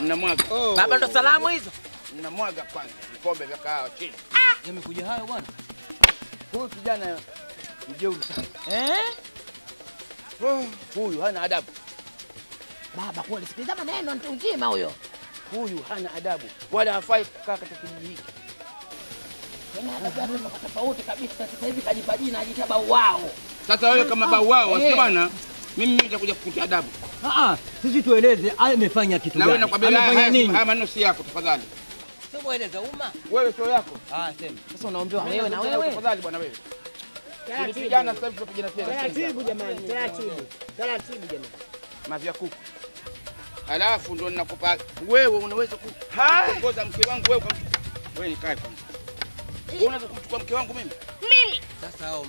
Ninamwaga. Baba ndo salamu hizo. Ninamwaga kwanza vikombe vya kahawa chini. Yamekuja hayo bwana. Huyu kijana mjeuri sana. Huyu hana adabu. Baba kweli sikiliza maneno mtu mzima huyo. Huyu hana adabu. Wala hafai kukaa katika kijiji hiki. Tofauti kabisa. Sasa hivi kajipa jina ajiita bau wao. Sasa wewe kama bau wao, sio bwana? Mimi nitakuja kukutia adabu. Sisi tueleze amefanya kitu gani? Na wewe nakwambia amefanya nini? Haya maneno si yako tafadhali. Sio mueleza umma. Wewe sio yako. Sema. Sasa unaombewa wewe na wewe. Tafadhali bwana wewe. Vijana sasa hivi tunapigana tena. Taratibu jamani, taratibu jamani. Mavya kuku. Alafu ndo ninakupa wewe unaweza kuongoza mke wangu wewe. Wewe nikae kwanza. Wewe unaweza kumchukua mke wangu mimi? mimi. Sasa hao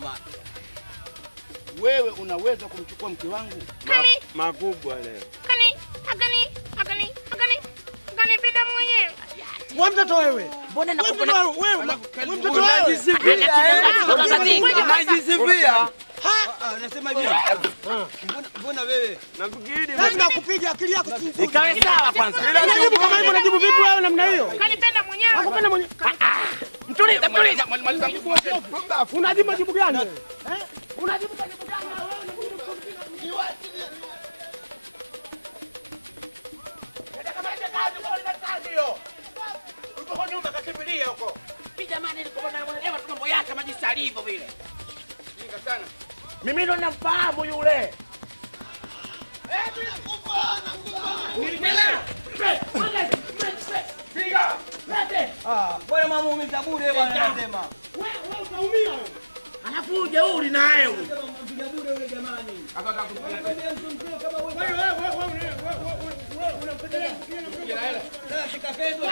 wewe unaweza kumchukua mke wangu? Makubwa leo. Akanipenda mwenyewe. Wewe mtoto wewe. Mbona nakupenda wewe mtoto wewe? Unajisifia. Nasema hivi. Mbona wewe? Nafikiri lazima kupiga akili yako chini. Ikae sawa kwanza. Unajibu kama hivyo, unajibu vipi wewe namna hiyo? Kanipenda mwenyewe. Nakupenda mwenyewe. Mtuliza. Unajibu majibu gani? Unajibu majibu gani wewe? Mimi ndo nafahamu yule. Bwana mama umiza bure bwana anasema. Wewe utaumia wewe. Alafu ujeuri naye huyu. Mpiga bure yule jamani. Akaka kupiga kama wewe unampigia hela. Shika pedo.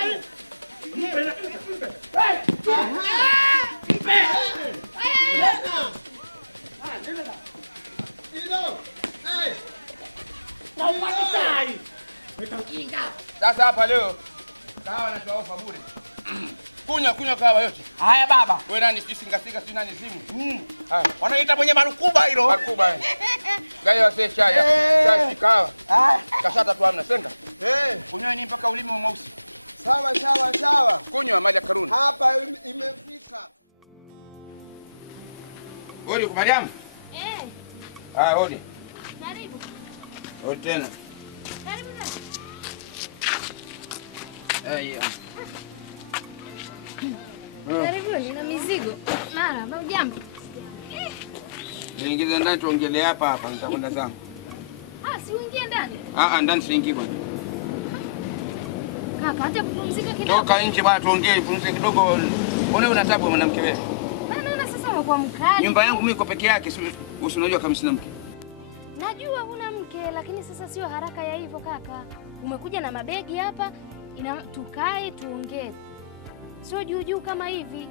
Sasa hapa leo kahawa natoa ofa bure. Kunywa kahawa yote. Haya baba. Wewe nani singa si nani simu? Haya. Wanaita mwenye marukuba hilo. Marukuba. Gayo wase chai. Chai kahawa. Kasata tu amna senda. Kunywa ni mpaka ulimi wa mweusi. Sawa. Kunywa mali ya Karuni. Hapa imefika. Odi kwa Mariam? Odi. Karibu. Odi tena. Karibu na. Karibu, nina mizigo. Mara, jambo. Niingize ndani tuongelee hapa nitakwenda zangu. Si uingie ndani. Ndani siingii bwana. Kaka, hata kupumzika kidogo. Toka nje bwana tuongee, pumzika kidogo. Mbona una tabu mwanamke wewe? Maana sasa umekuwa mkali. Nyumba yangu mimi iko peke yake, unajua kama sina mke. Najua huna mke, lakini sasa sio haraka ya hivyo kaka. Umekuja na mabegi hapa, tukae tuongee. Sio juu kama hivi.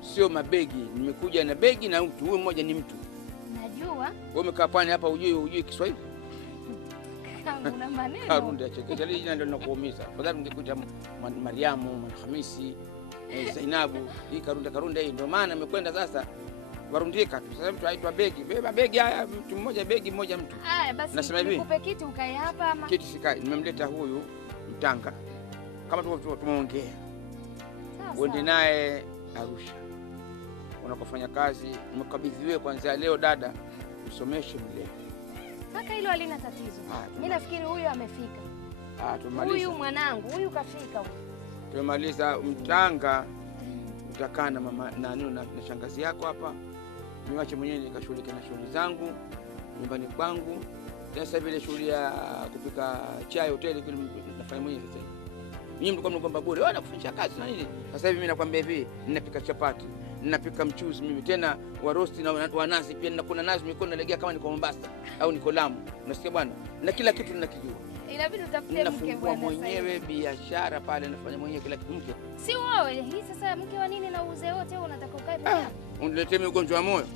Sio mabegi, nimekuja na begi na mtu. Huyu mmoja ni mtu. Najua. Wewe umekaa pwani hapa hujui Kiswahili? Kangu na maneno. Karunde chekesha jina ndio linakuumiza. Afadhali ungekuita Mariamu, Hamisi, Zainabu. Hii Karunde hii ndio maana nimekwenda sasa. Warundika tu. Sasa mtu aitwa begi. Beba begi haya, mtu mmoja begi mmoja mtu. Haya basi nikupe kiti ukae hapa ama. Kiti sikai. Nimemleta huyu mtanga. Kama tumeongea. Sasa. Uende naye Arusha. Unakofanya kazi, nimekabidhi wewe kuanzia leo dada, msomeshe mlee. Kaka hilo halina tatizo. Mimi nafikiri huyu amefika. Tumemaliza. Huyu mwanangu, huyu kafika huyu. Tumemaliza mtanga. Utakaa na mama na shangazi yako hapa. Niwache mwenyewe nikashughulike na shughuli zangu nyumbani kwangu. Sasa vile shughuli ya kupika chai hoteli kile nafanya mwenyewe sasa hivi. Mimi mlikuwa mnagomba bure. Wewe unakufanyia kazi na nini? Sasa hivi mimi nakwambia hivi, ninapika chapati, ninapika mchuzi mimi tena wa roast na wa nazi pia ninakuna nazi mikono nalegea kama niko Mombasa au niko Lamu. Unasikia bwana? Na kila kitu ninakijua. Inabidi utafute mke bwana. Mwenyewe biashara pale nafanya mwenyewe kila kitu mke. Si wewe, hii sasa mke wa nini na uzee wote wewe unataka ukae peke yako? Uniletee mimi ugonjwa wa moyo.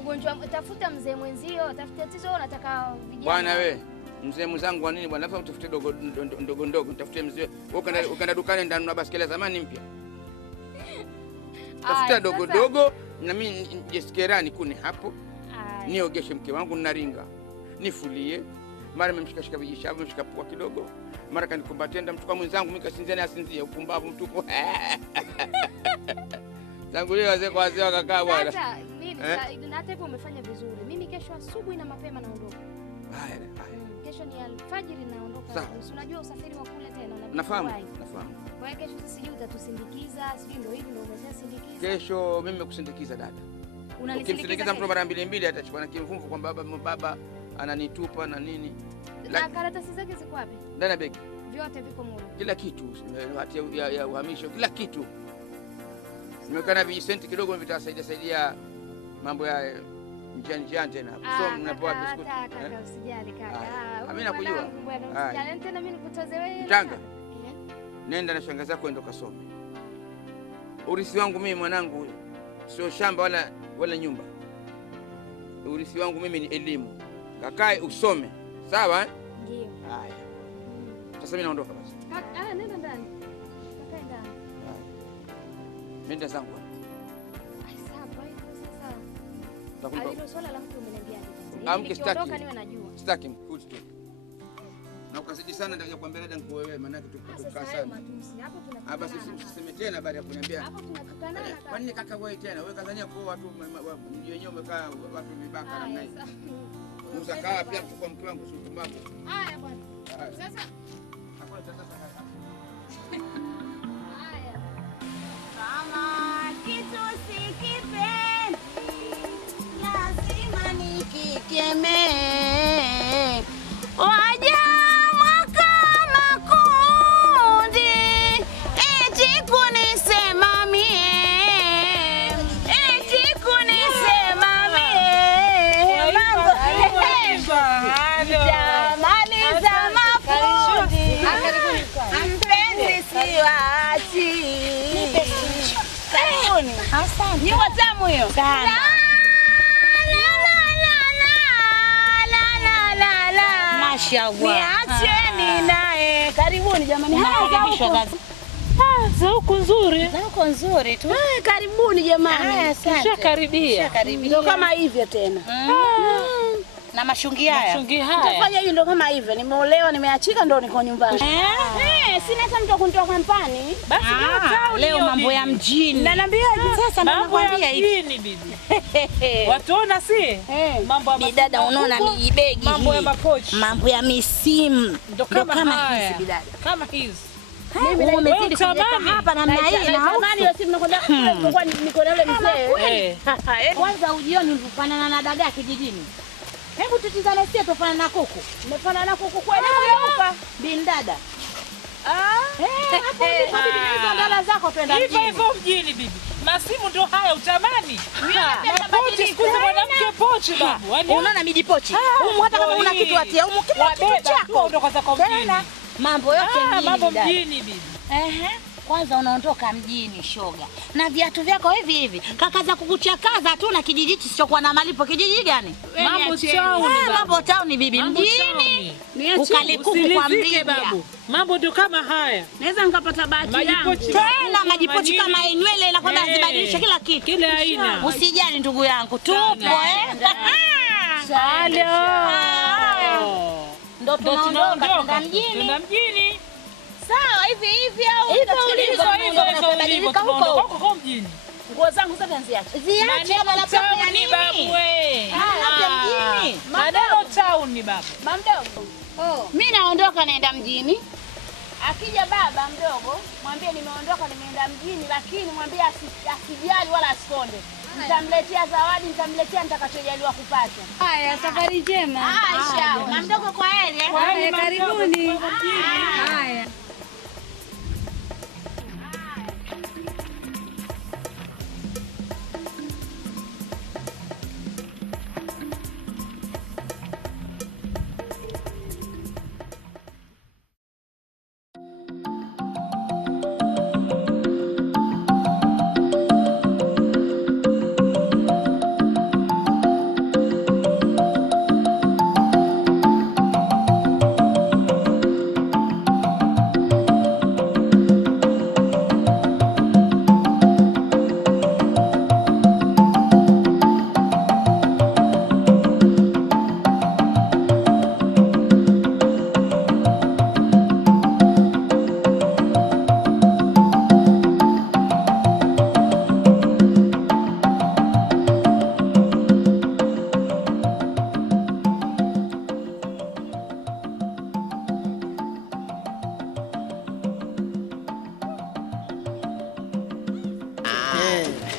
Ugonjwa, tafuta mzee mwenzio, tafuta tatizo wewe unataka vijana. Bwana wewe, mzee mzangu wa nini bwana? Lazima utafute ndogo, nitafutie mzee. Wewe ukaenda dukani ndio ununua basikeli zamani mpya. Tafuta dogo na mimi nijisikerani kuni hapo. Niogeshe mke wangu naringa. Nifulie. Mara nimemshika vijishavu, nimemshika pua kidogo. Mara kanikumbatia ndamchukua mwenzangu mimi kasinzia na asinzia upumbavu mtupu. Tangu leo wazee kwa wazee wakakaa bwana. Sasa mimi na hata hivyo umefanya vizuri. Mimi kesho asubuhi na mapema naondoka. Haya. Kesho ni alfajiri naondoka. Unajua usafiri wa kule tena na nafahamu. Kwa hiyo kesho sasa sijui utatusindikiza, sijui ndio hivi ndio umeshasindikiza. Kesho mimi nimekusindikiza dada. Ukimsindikiza mtu mara mbili atachukua na kimvumvu kwamba baba ananitupa na nini. Na karatasi zake ziko wapi? Ndani ya begi. Vyote viko mule. Kila kitu, hati ya uhamisho, kila kitu. Nimekana vijisenti kidogo vitasaidia mambo ya njiani tena. So mnapoa biskuti. Kaka usijali kaka. Mimi nakujua. Usijali tena mimi nikutoze wewe. Mtanga. Nenda na shangazi yako enda kasome. Urithi wangu mimi mwanangu sio shamba wala nyumba. Urithi wangu mimi ni elimu. Kakae usome. Sawa? Ndio. Haya. Sasa mimi naondoka basi. Nenda ndani. Kakae ndani. Nenda zangu. Sawa hivyo sasa. Takulipa. Alilo swala la mke umeniambiaje kwanza? Amke Nikiondoka niwe najua. Sitaki mkuti tu. Na ukazidi sana nitakuja kuambia dada nikuwewe maana yake tukaa sana. Hapo tunatukana. Basi usiseme tena baada ya kuniambia. Hapo tunatukana. Kwani kaka wewe tena? Wewe kazania kwa watu mji wenyewe umekaa watu vibaka namna hii. Musa kaa pia kuchukua mke wangu si upumbavu. Haya bwana. Sasa hakuna sasa kaka. haya. Kama kitu sikipendi lazima nikikemee. Waja mwaka makundi eti kunisema mie, eti kunisema mie. Jamaliza mafundi mpenzi siwachi. Karibuni. Asante. Ni watamu hiyo. Sana. Niacheni naye. Karibuni jamani. Zauko nzuri. Zauko nzuri tu. Karibuni jamani. Asante. Tushakaribia. Ndio kama hivyo tena. Na mashungi haya. Nitafanya hivi ndo kama hivyo. Nimeolewa, nimeachika ndo niko nyumbani. Sina hata mtu kunitoa kampani. Basi leo mambo ya mjini. Na naambiaje sasa ndo nakwambia hivi. Bibi. Watuona si? Mambo ya bidada unaona mijibegi. Mambo ya mapochi. Mambo ya misimu. Ndo kama hizi bidada. Kama hizi. Mimi leo nimezidi kuleta hapa namna hii na zamani hiyo simu nakwenda kwa niko na yule mzee. Kwanza ujioni ulifanana na dagaa kijijini. Hebu tutizane sisi tufana na kuku. Umefanana na kuku kweli hapa? Bin dada. Hapo ndipo bibi hizo ndala zako twenda mjini. Hivyo mjini bibi. Masimu ndo haya utamani. Pochi siku za mwanamke pochi babu. Unaona midi pochi. Hata kama una kitu atia, kitu chako ndo kwanza kwa mjini. Mambo yote mjini. Mambo mjini bibi. Kwanza unaondoka mjini shoga. Na viatu vyako hivi hivi. Kaka za kukuchakaza tu na kijiji kisichokuwa na malipo. Kijiji gani? Mambo town. Mambo town bibi mjini. Ukalikuku kwa mlija babu. Mambo ndio kama haya. Naweza nikapata bahati yangu. Tena majipochi kama nywele inakwenda zibadilisha kila kitu. Kila aina. Usijali ndugu yangu. Tupo Halo. Ndo tunaondoka kwenda mjini. Kwenda mjini. Sawa hivi au hivyo huko mjini. Nguo zangu zote nziache. Ziache kama na pesa ya nini? Babu wewe. Mjini. Maneno town ni babu. Mamdogo. Mimi naondoka naenda mjini. Akija baba mdogo, mwambie nimeondoka nimeenda mjini, lakini mwambie asijali wala asikonde. Nitamletea zawadi, nitamletea nitakachojaliwa kupata. Haya, safari njema. Aisha, na mdogo kwa heri. Haya, karibuni. Haya.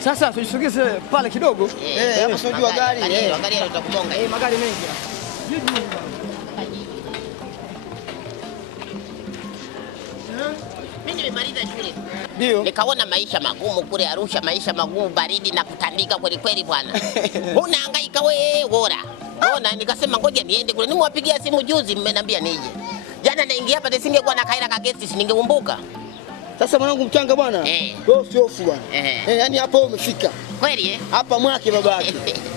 Sasa tujisogeze pale kidogo. Hapo sio jua gari. Gari litakugonga. Magari mengi. Mimi nimemaliza shule. Ndio. Nikaona maisha magumu kule Arusha, maisha magumu, baridi na kutandika kweli kweli bwana. Unahangaika wewe bora. Mbona nikasema ngoja niende kule. Nimwapigia simu juzi mmeniambia nije. Jana naingia hapa nisingekuwa na kaira ka guest ningeumbuka. Sasa mwanangu mchanga bwana. Wewe usiofu bwana. Yaani hapo umefika. Kweli Hapa mwake babake.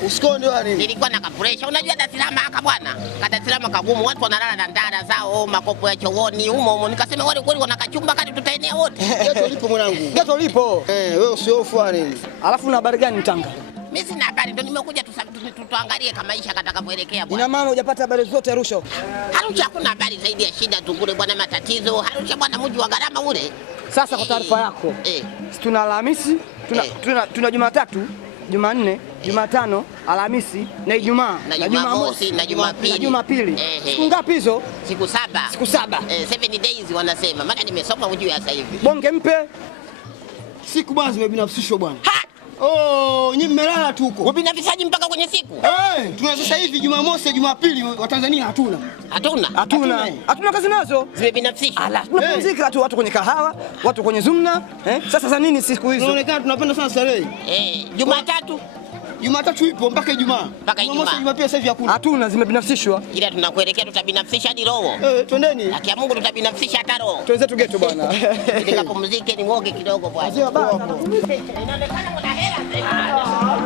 Usikonde wala nini? Nilikuwa na kapresha. Unajua Dar es Salaam haka bwana. Dar es Salaam kagumu, watu wanalala na ndara zao, makopo ya chooni humo. Nikasema wale kweli wana kachumba kati tutaenda Tanzania wote. Geto lipo mwanangu. Geto lipo. Wewe usiofu nini? Alafu una habari gani Tanga? Mimi sina habari, ndio nimekuja tuangalie kama maisha katakavyoelekea bwana. Ina maana hujapata habari zote Arusha? Arusha hakuna habari zaidi ya shida tu kule bwana, matatizo. Arusha bwana, mji wa gharama ule. Sasa kwa taarifa yako. Tuna Alhamisi, tuna Jumatatu, Jumanne, Jumatano, Alhamisi na Ijumaa na Jumamosi na Jumapili. Siku ngapi hizo? Siku 7. Siku 7. 7 days wanasema. Maana nimesoma ujue sasa hivi. Bonge mpe. Siku bwana zimebinafsishwa bwana. Nyinyi mmelala tu huko. Wabinafishaji mpaka kwenye siku? Tuna sasa hivi Jumamosi, Jumapili wa Tanzania hatuna. Hatuna kazi nazo. Zimebinafsishwa. Tunapumzika tu, watu kwenye kahawa, watu kwenye zumna. Sasa nini siku hizo? Tunaonekana tunapenda sana starehe. Jumatatu ipo mpaka Ijumaa. Jumamosi, Jumapili sasa hivi hakuna. Hatuna, zimebinafsishwa. Ila tunakuelekea tutabinafsisha hadi roho. Twendeni. Haki ya Mungu tutabinafisha hata roho. Tuanze tu geto bwana. Nikapumzike ni ngoge kidogo bwana. Inaonekana kuna hela sasa.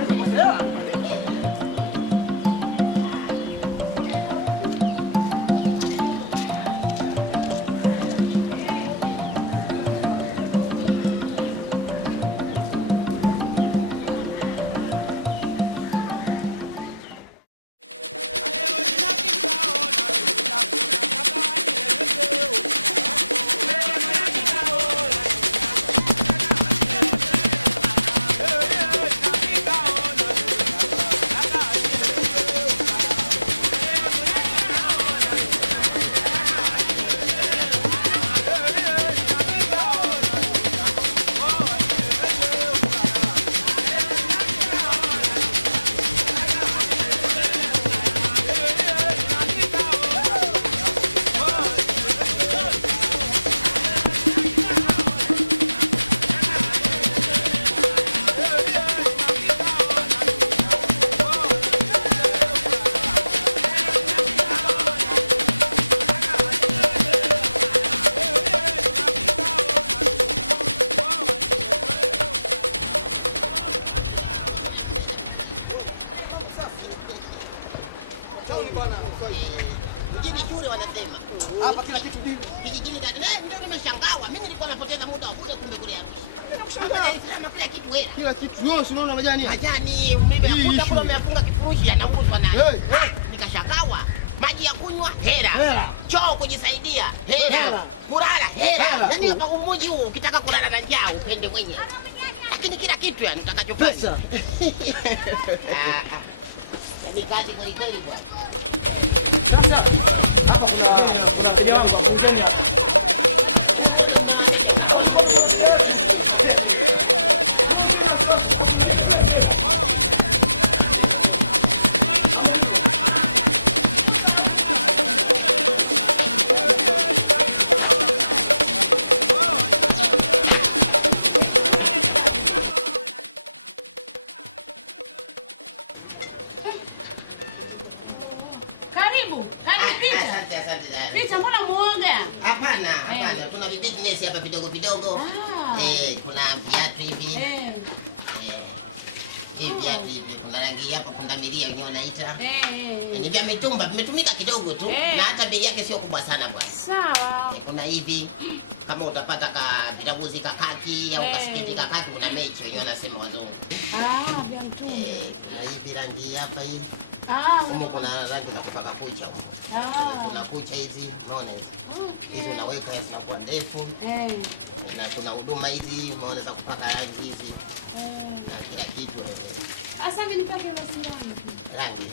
Mjini shule wanasema. Hapa kila kitu dini. Kijijini ndio nimeshangawa. Mimi nilikuwa napoteza muda wa bure kumbe kule Arusha. Nakushangaa. Kila kitu hela. Kila kitu. Wewe unaona majani? Majani, umeyakuta kule umeyafunga kifurushi yanauzwa nayo. Nikashangawa. Maji ya kunywa hela. Choo kujisaidia hela. Kulala hela. Yaani hapa mji huu ukitaka kulala na njaa upende mwenyewe. Lakini kila kitu yani utakachofanya. Pesa. Ni kazi kweli kweli bwana. Sasa hapa kuna mteja wangu akuzeni hapa. Pita, mbona muoga? Hapana. Kuna business hapa vidogo. Kuna viatu hivi. Viatu hivi. Kuna rangi hapa, kuna milia wenyewe wanaita. Ni vya mitumba, vimetumika kidogo tu. Na hata bei yake sio kubwa sana bwana. Sawa. Kuna hivi. Kama utapata vidabuzi kakaki au kasketi kakaki, kuna mechi wenyewe wanasema wazungu. Vya mtumba. Kuna hivi rangi hapa hii. Kuna rangi na kupaka kucha huko. Kuna kucha hizi, unaona hizi unaweka zinakuwa ndefu. Na kuna huduma hizi, unaona za kupaka rangi hizi. Na kila kitu. Sasa mimi nipake rangi.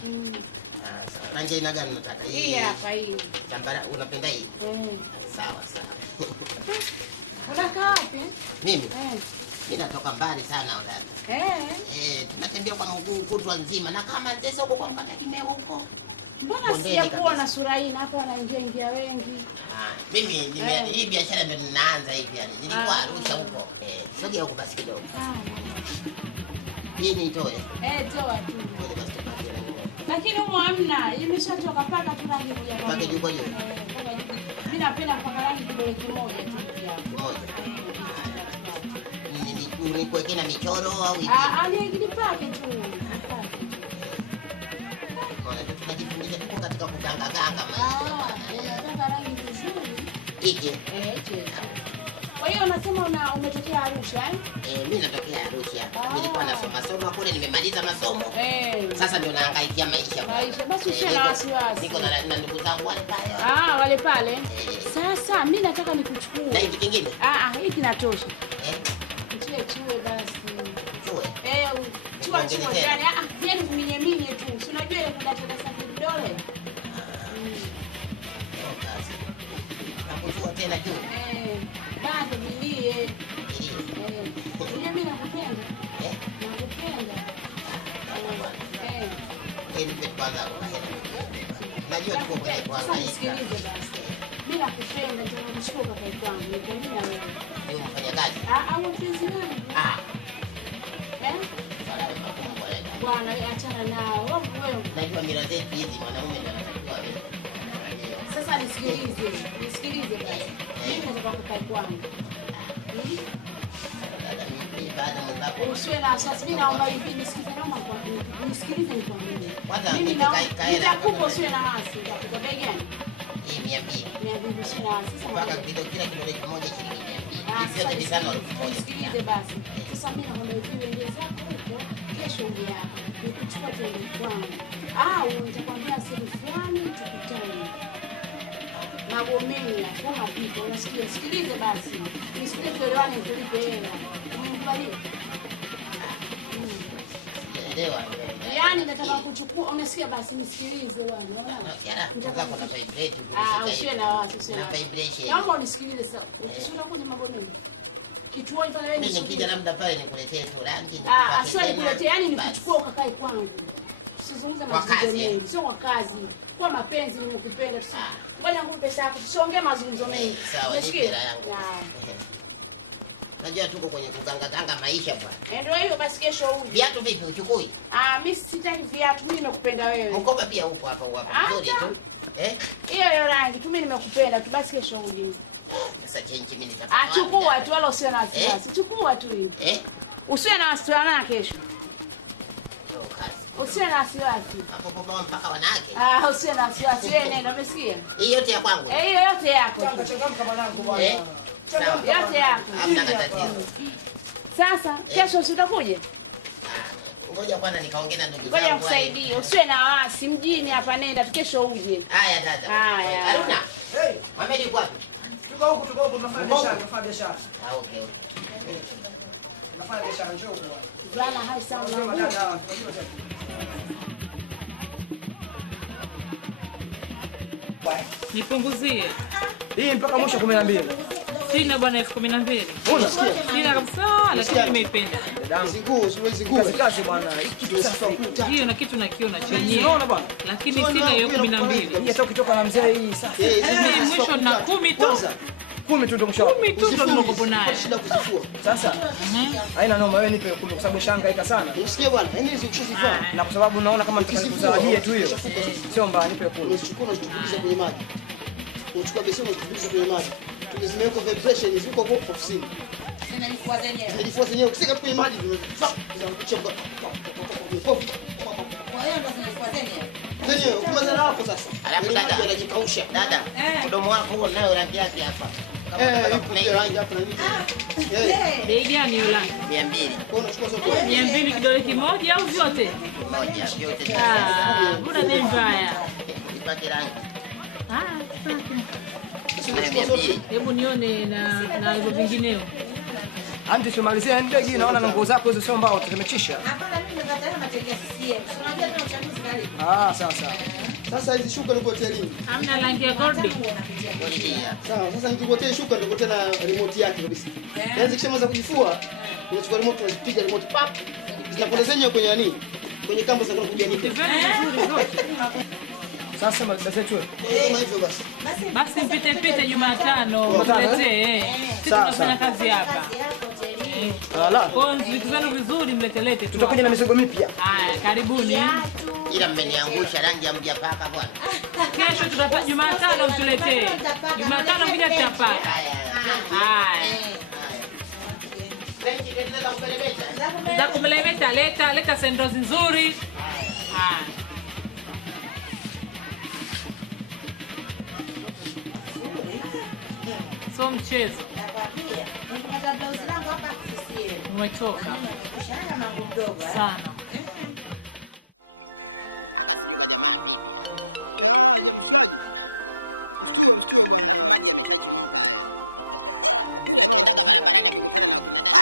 Rangi ina gani unataka? Hii hapa hii. Tambara unapenda hii? Sawa. Unataka wapi? Mimi? Mimi natoka mbali sana wadada. Tunatembea kwa mguu kutwa nzima na kama ndezo huko kwa mpaka Kimeo huko. Mbona sijakuwa na sura hii hapa wanaingia wengi? Mimi hii biashara ndio ninaanza hivi yani. Nilikuwa Arusha huko. Sogea huko basi kidogo. Hii nitoe? Toa tu. Ngoja basi tupate na nini. Lakini humo hamna, imeshatoka paka tu rangi moja kwa moja. Paka juu kwa juu. Paka juu. Mimi napenda kupaka rangi kidole kimoja tu hapa. Kimoja. Ni kuwekea na michoro au hivi? Ni pake tu. Pake tu. Ndio tunajifundisha, tuko katika kuganga maisha bwana. Unapaka rangi vizuri. Hiki? Hicho. Kwa hiyo unasema umetokea Arusha eh? Mimi natokea Arusha. Nilikuwa nasoma kule, nimemaliza masomo. Sasa ndio nahangaikia maisha. Basi usiwe na wasiwasi. Niko na ndugu zangu wale pale. Wale pale. Sasa mimi nataka nikuchukue. Na hiki kingine? Hii kinatosha. Chue basi. Chue? Chua yani yani kuminye tu. Si unajua ile kudata vidole? Kazi. Na kuchua tena juu. Bado vilie. Unajua mimi nakupenda. Nakupenda. Nipe kwanza ukahela mwenyewe. Najua tuko kwenye kwanza hii. Sikilize basi. Mimi nakupenda, ndio nakuchukua kaka kwangu. Nikaenda na wewe. Ndio mfanya kazi? Au mpenzi wangu. Bwana achana nao. Wewe najua mila zetu hizi, mwanaume ndo anatakiwa wewe. Sasa nisikilize basi. Mimi nataka kukaa kwangu. Dada mimi baada mwenzako. Usiwe na wasiwasi, mimi naomba hivi nisikilize nikwambie. Mimi nitakupa usiwe na wasiwasi, nitakupa bei gani? 200. 200 usiwe na wasiwasi. Sasa mpaka kila kidole kimoja shilingi 200. Hivi yote vitano 1000. Nisikilize basi. Sasa mimi naomba hivi wende zako huko, kesho uje hapa. Nikuchukua twende kwangu. Au nitakwambia sehemu fulani tukutane. Magomeni hapo mapito, unasikia? Sikilize basi. Nisikie tuelewane nikulipe hela. Umenikubali? Sijaelewa. Yaani nataka kuchukua, unasikia basi nisikilize bwana. Nataka kuna vibrate. Usiwe na watu, usiwe na vibration. Naomba unisikilize sasa. Ukishuka kwenye magomeni. Kituoni pale wewe. Mimi nikija labda pale nikuletee tu rangi. Sio nikuletee, yani nikuchukua ukakae kwangu. Usizungumze mazungumzo mengi, sio kwa kazi. Kwa mapenzi nimekupenda tu. Ngoja ngupe pesa yako, tusiongee mazungumzo mengi. Sawa, nipe hela yangu. Najua tuko kwenye kuganga maisha bwana. Ndio hiyo basi kesho uje. Viatu vipi uchukui? Mimi sitaki viatu, mimi nimekupenda wewe. Mkoba pia huko hapa nzuri tu. Hiyo rangi tu mimi nimekupenda tu, basi kesho uje. Sasa change mimi nitafanya. Chukua tu wala usiwe na wasiwasi. Chukua tu hivi. Usiwe na wasiwasi na kesho. Usiwe na wasiwasi. Hapo baba mpaka wanawake. Usiwe na wasiwasi. Wewe nenda, umesikia? Hii yote ya kwangu. Hiyo yote yako. Changamka mwanangu bwana. Yote yako. Hamna tatizo. Sasa kesho utakuja? Ngoja kwanza nikaongea na ndugu zangu. Ngoja nikusaidie. Usiwe na wasi, mjini hapa nenda, kesho uje. Haya dada. Haya. Haruna. Mohamed yuko wapi? Tuko huko tunafanya biashara. Okay. Tunafanya biashara njoo. Bwana hai sana. Nipunguzie. Hii mpaka mwisho 12. Sina bwana 12,000. Unasikia? Sina kabisa, lakini nimeipenda. Dadangu, kazi bwana. Hiki kitu sasa. Hiyo na kitu nakiona chenyewe. Unaona bwana? Lakini sina hiyo 12. Hii hata ukitoka na mzee hii sasa. Mimi mwisho na 10 tu. 10 tu ndio mwisho. 10 tu ndio tunakopo naye. Shida kuzifua. Sasa haina noma, wewe nipe 10 kwa sababu shangaika sana. Unasikia bwana? Yaani hizi ukishazivaa na kwa sababu naona kama nitakuzawadia tu hiyo. Sio mbaya, nipe 10. unachukua unazitupiza kwenye maji. Unachukua beseni unazitupiza kwenye maji. Tumezimeweka vibration ziko hapo ofisini. Zinalifua zenyewe. Zinalifua zenyewe. Ukisika kwenye maji zinakuchemka. Kwa hiyo ndo zinalifua zenyewe. Zenyewe ukimaliza hapo sasa. Alafu dada anajikausha. Dada, mdomo wako huo nayo rangi yake hapa. Ipo rangi hapa na nini? Bei gani hiyo rangi? 200. Kwa unachukua zote. 200 kidole kimoja au vyote? Kimoja, vyote. Mbona bei mbaya? Ipate rangi. Pake. Hebu nione na hivyo vingineo. Anti tumalizia ndege, naona na nguo zako hizo sio mbao tumechisha. Hapana, mimi nimepata materia CCM. Unajua tuna uchaguzi karibu. Sawa sawa. Sasa hizi shuka niko hotelini. Hamna rangi ya goldi. Sawa, sasa nikikuletea shuka ndio tena remote yake kabisa. Yaani zikishaanza kujifua, unachukua remote unazipiga remote pap. Zinakwenda zenyewe kwenye nani? Kwenye kamba zinakwenda kujanika. Vizuri zote. Sasa madada zetu kama hivyo basi. Basi mpite Jumatano mletee. Sisi tunafanya kazi hapa. Kwa vitu vyenu vizuri mletelete tu. Tutakuja na mizigo mipya. Haya, karibuni. Ila mmeniangusha rangi hamjapaka bwana. Kesho tutapata Jumatano mtuletee. Jumatano vile tutapata. Haya. Za kumelemeta leta sendozi nzuri. Haya. So mchezo. Nakwambia, nikipata blouse langu hapa CCM. Umetoka. Nimekusha haya mambo mdogo sana. Aka sijui jamaa vipi ya mshikaji. Mstue bwana. Alafu maji yameshachemka haya. Yule akienda barabarani akikutana na wakina dada.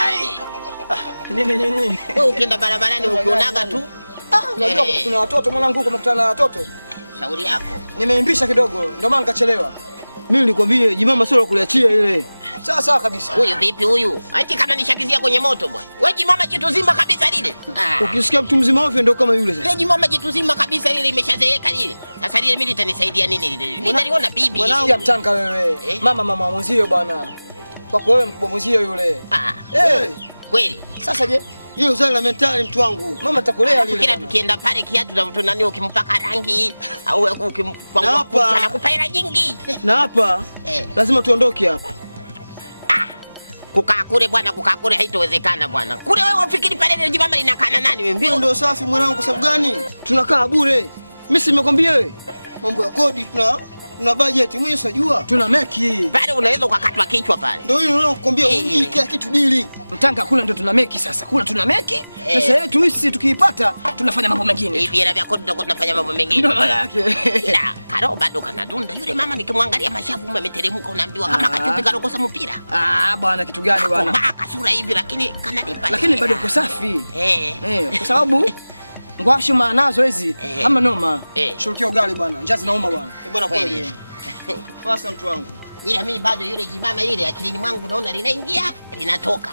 Nini? Wewe ukienda barabarani ukionaga tu. Unajua kuna watoto mwanangu huko mkutana na watoto. Shauri yako. Nimeimbisha kidogo ndio maana nikachelewa. Mimi nilikwambia jimama sio kuliachia ile. Sawa kabisa. Huyu vipi huyu? Ati kana nishakizia kwenye moto bwana. Wewe jimama jitu zima kabisa lile. Ukisikia mtu mzima ovyo ndio kama yule sasa. Wewe jimama jitu zima kabisa lile imeshazeeka lile. Sasa lile mimi litanisaidia nini lile? Mimi naliona bibi. Mwanangu mtanga wewe. Mama mwenzio bwana. Kwako wewe mkubwa mwenzio yule. Kweli. Sasa je, hiyo swali la mentali mtu wangu. Mama atakulea lile. Kila tukienda pale kiatu na mtu nani ukimpaka rangi au ukimpangua kucha anakupa hela nyingi. Na hapa lazima tuondoke hapa. Kukaa kule bwana, kukaa kule haitowezekana bwana. Kule wewe ufikiri pale ile jimama linakana nani wewe? Mbona ndio safi mwanangu, kwa sababu gani? Tunakaa bure. Mimi si nimekwambia wewe. Mambo ya kodi tuna budget, mwenyewe unajua. Tuna meki. Pale unaweza ukakatwa kichwa pale. Ndio hilo unakwambia kila kitu dili. Mtanga kule ndio tuna meki sasa. Kule tuna meki. Pesa yetu hisi tukiipata tunafanya mambo mengine. Hivi hela vya kodi tutakuwa tunafanya mambo mengine. Ndio maana yake. Ila Karo bado kanadunda. Yule mama nikimwangalia mashavu yameteremka unaambiwa kama kachupi karokosa mpira. Bwana kitu gani bwana? Mbaka sura hivi lakini kanalipa. Lakini bado uko safi. Kwa sababu ngwashu maanazo hizi kama noma. Shurikia ugali bwana. Njaa zinauma bwana. Bwana kweli. Fasa mtu wangu. Ila mimi bado yule jimama ile akilini mwangu naona linaingia, linatoka.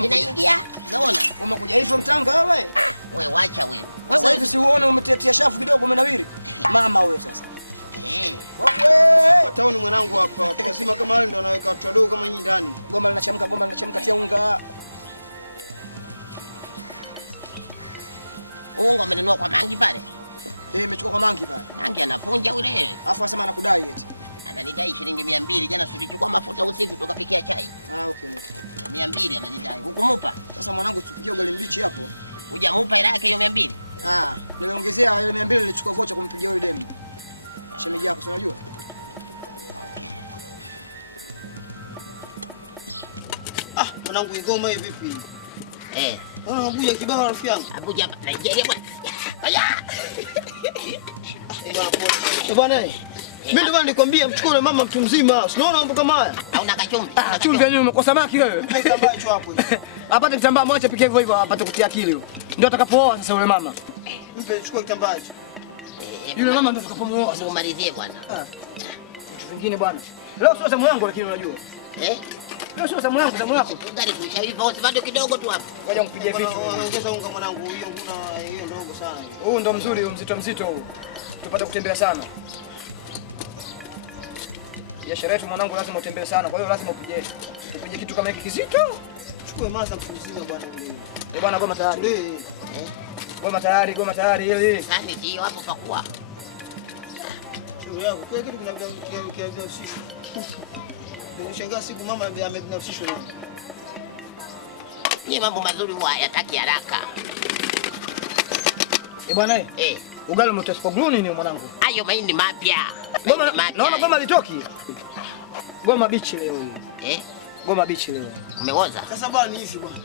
Linaingia, naona. Umekuja hivyo mtanga wewe? Wewe wacha wewe. Sasa hivi si uone umetetea shafu kidogo umenawiri. Mama wewe sasa. Wewe, taoni mwanangu hapa. Watu wazima kama wale ndio wanaweka watu wadogo kama nyinyi ndani. Goma linachemka tia unga. Unga umenunua kwa Mangi pale? Nimechukua kwa Mangi pale. Mangi anapunja yule. Alafu anasema anakudai eti. Ananidai shilingi 200. Jana tulichukua mafuta usiku tukapikia chai. Okay. 200 ananidai. Hukumupa? Sasa mwanangu tupikie ugali mbichi hapo. Hujamupa hela yake hiyo 200? Nimeongezea ile 200 nilichukua vocha kumpigia yule demu. Shemeji yako si unajua? Mwanangu ngoma hii vipi? Abuja kibao rafiki yangu. Abuja Nigeria bwana. Bwana mimi ndio nilikwambia mchukue mama mtu mzima. Unaona mambo kama haya? Hauna kachumvi. Chumvi yenyewe umekosa samaki wewe. Kitambaa hicho hapo. Apate kitambaa moja pekee hivyo apate kutia akili. Ndio atakapooa sasa yule mama. Mpe chukua kitambaa hicho. Yule mama ndio atakapooa. Umalizie bwana. Vitu vingine bwana. Leo sio zamu yangu lakini unajua. Leo sio zamu yangu, zamu yako. Ugali tumeshaiva wote bado kidogo tu hapo. Ngoja nikupigie vitu. Ongeza unga mwanangu, hiyo ndogo sana hiyo. Huu ndo mzuri, huu mzito huu. Tupate kutembea sana. Biashara yetu mwanangu lazima utembee sana. Kwa hiyo lazima upige kitu kama hiki kizito. Chukue maza mzima bwana yule. Bwana goma tayari. Goma tayari ile. Sani hiyo hapo pakua. Shughuli yako kile kitu kinavyohusishwa. Nilishangaa siku mama amehusishwa nayo. Ni mambo mazuri huwa hayataki haraka. Bwana ugali umetoa glue nini mwanangu? Hayo mahindi mapya. Naona goma litoki. Goma bichi leo hii. Goma bichi leo. Umeoza? Sasa bwana ni hivi bwana.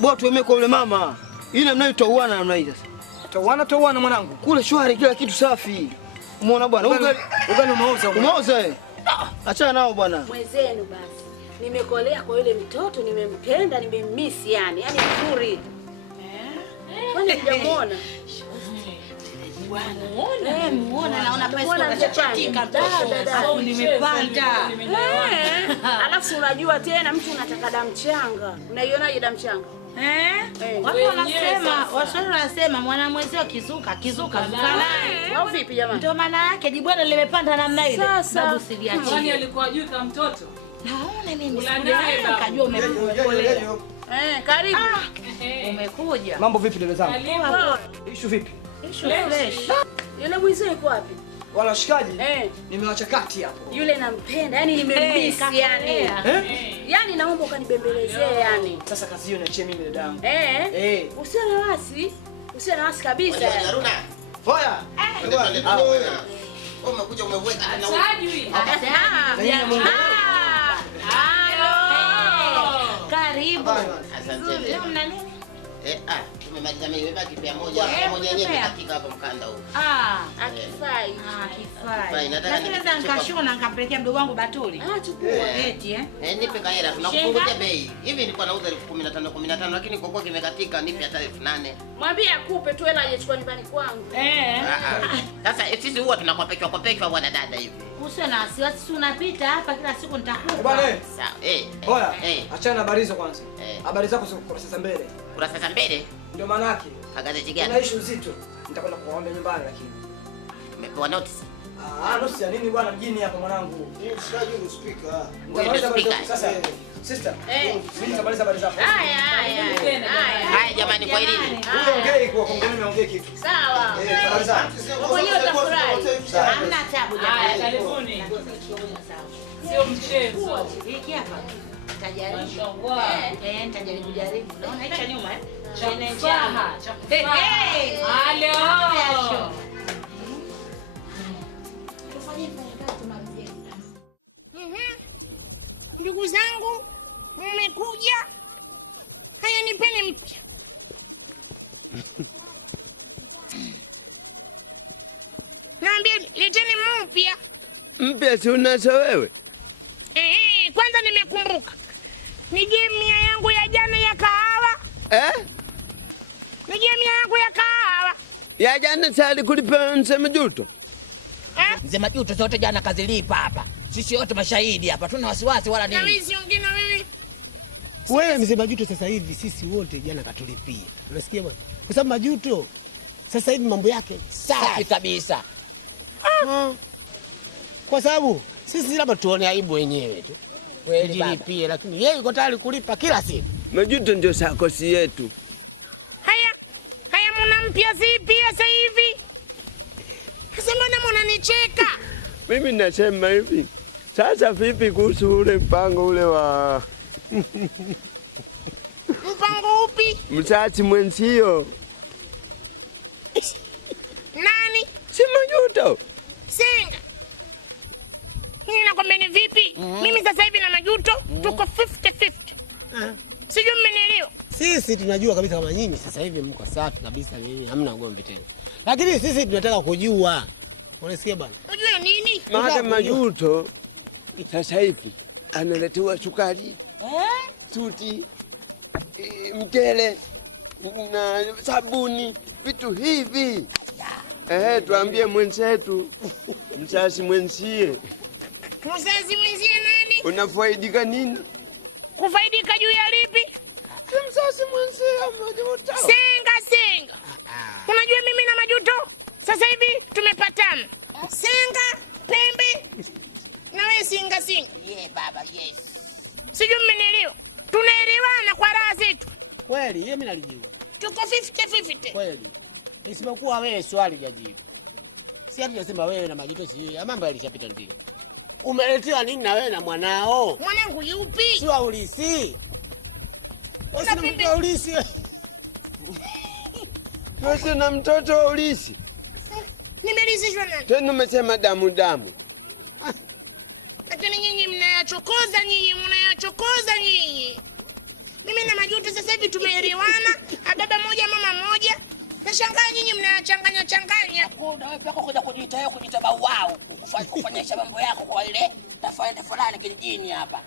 Bwana tuemee kwa yule mama. Ile mnayotoana namna hii sasa. Toana mwanangu. Kule shwari kila kitu safi. Umeona bwana? Ugali umeoza. Umeoza achana nao bwana. Mwenzenu basi. Nimekolea kwa yule mtoto, nimempenda, nimemmisi yani nzuri. Kwani hujamuona? Muona naona pesa unachachatika au nimepanda. Alafu unajua tena mtu unataka damu changa. Unaionaje damu changa? Watu wanasema, waswahili wanasema mwanamwezio kizuka naye. Au vipi jamani? Ndio maana yake dibwana limepanda namna ile. Sasa siliachie. Kwani alikuwa ajui kama mtoto? Naona mimi nikajua umekolea. Karibu. Umekuja. Mambo vipi dada zangu? Issue vipi? Issue fresh. Yule mwizi yuko wapi? Wala shikaji? Nimewacha kati hapo. Yule nampenda, yani nimemmisi yani. Yani naomba ukanibembelezee yani. Sasa kazi hiyo niachie mimi dadangu. Usiwe na wasi kabisa. Haruna. Foya. Umekuja umeweka tena. Achajui. Asante. Leo mna nini? Tumemaliza mimi baki pia moja yenyewe katika hapa mkanda huu. Akifai. Akifai. Nataka nikashona nikapelekea mdogo wangu Batuli. Chukua eti nipe kahera tunakupunguzia bei. Hivi nilikuwa nauza 15,015 lakini kwa kuwa kimekatika nipe hata 8,000. Mwambie akupe tu hela ajechukua nyumbani kwangu. Sasa sisi huwa tunakopeshwa bwana dada hivi. Usiwe na wasiwasi, si unapita hapa kila siku nitakupa. Bwana. Sawa. Oya. Achana na habari hizo kwanza. Habari zako ziko kurasa za mbele. Kurasa za mbele? Ndio maana yake. Kagazeti gani? Kuna issue nzito. Nitakwenda kuwaambia nyumbani lakini. Tumepewa notice. Notice ya nini bwana mjini hapa mwanangu? Mshikaji speaker. Sasa sister. Mimi nitamaliza habari zako. Haya jamani kwa nini? Ongea kwa kongeleni ongea kitu. Sawa. Tamaliza. Mwenyewe utafurahi. Hamna tabu jamani. Karibuni. Sio mchezo. Hiki hapa. Tajaribu. Nitajaribu. Nitajaribu. Naona hicho nyuma Halo. Tufanye kazi tumalizie. Ndugu zangu, mmekuja. Haya nipeni mpya. Naambia leteni mpya. Mpya si unazo wewe? Kwanza nimekumbuka. Nije 100 yangu ya jana ya kahawa. Nije 100 yangu ya kahawa. Ya jana sali kulipa Mzee Majuto. Mzee Majuto zote jana kazilipa hapa. Sisi wote mashahidi hapa. Tuna wasiwasi wala nini. Na mimi siongee na wewe. Wewe Mzee Majuto sasa hivi sisi wote jana katulipia. Unasikia bwana? Kwa sababu Majuto sasa hivi mambo yake safi kabisa. Kwa sababu sisi labda tuone aibu wenyewe tu. Tujilipie lakini yeye yuko tayari kulipa kila siku. Majuto ndio sakosi yetu. Haya mwana mpya zipi sasa hivi? Sasa mbona mnanicheka? Mimi nasema hivi. Sasa vipi kuhusu ule mpango ule wa mpango upi? Mzazi mwenzio. Nani? Si Majuto. Senga. Mimi nakwambia ni vipi? Mimi sasa hivi na Majuto tuko 50-50. Sijui mmenielewa. Sisi tunajua kabisa kama nyinyi sasa hivi mko safi kabisa, nyinyi hamna ugomvi tena. Lakini sisi tunataka kujua. Unasikia bwana? Unajua nini? Maana Majuto sasa hivi analetewa sukari, suti, mkele na sabuni, vitu hivi. Tuambie mwenzetu, mzazi mwenzie. Mzazi mwenzie nani? Unafaidika nini? Kufaidika juu ya lipi? Mzazi mwenzie Majuto. Senga. Unajua mimi na Majuto sasa hivi tumepatana. Senga, pembe na wewe singa. Baba, yes. Sijui mmenielewa. Tunaelewana kwa raha zetu. Kweli, mimi nalijua. Tuko 50-50. Kweli. Isipokuwa wewe swali jaji. Si hapo nasema wewe na Majuto si mambo yalishapita ndivyo. Umeletewa nini na wewe na mwanao? Mwanangu yupi? Si wa ulisi. Unapenda ulisi. Wewe na mtoto wa ulisi. Nimelizishwa nani? Tena umesema damu. Lakini nyinyi mnayachokoza nyinyi. Mimi na Majuto sasa hivi tumeelewana, baba moja mama moja. Nashangaa nyinyi mnayachanganya. Kuja kujiita bawao. Kufanyisha mambo yako kwa ile tafanya fulani kijijini hapa.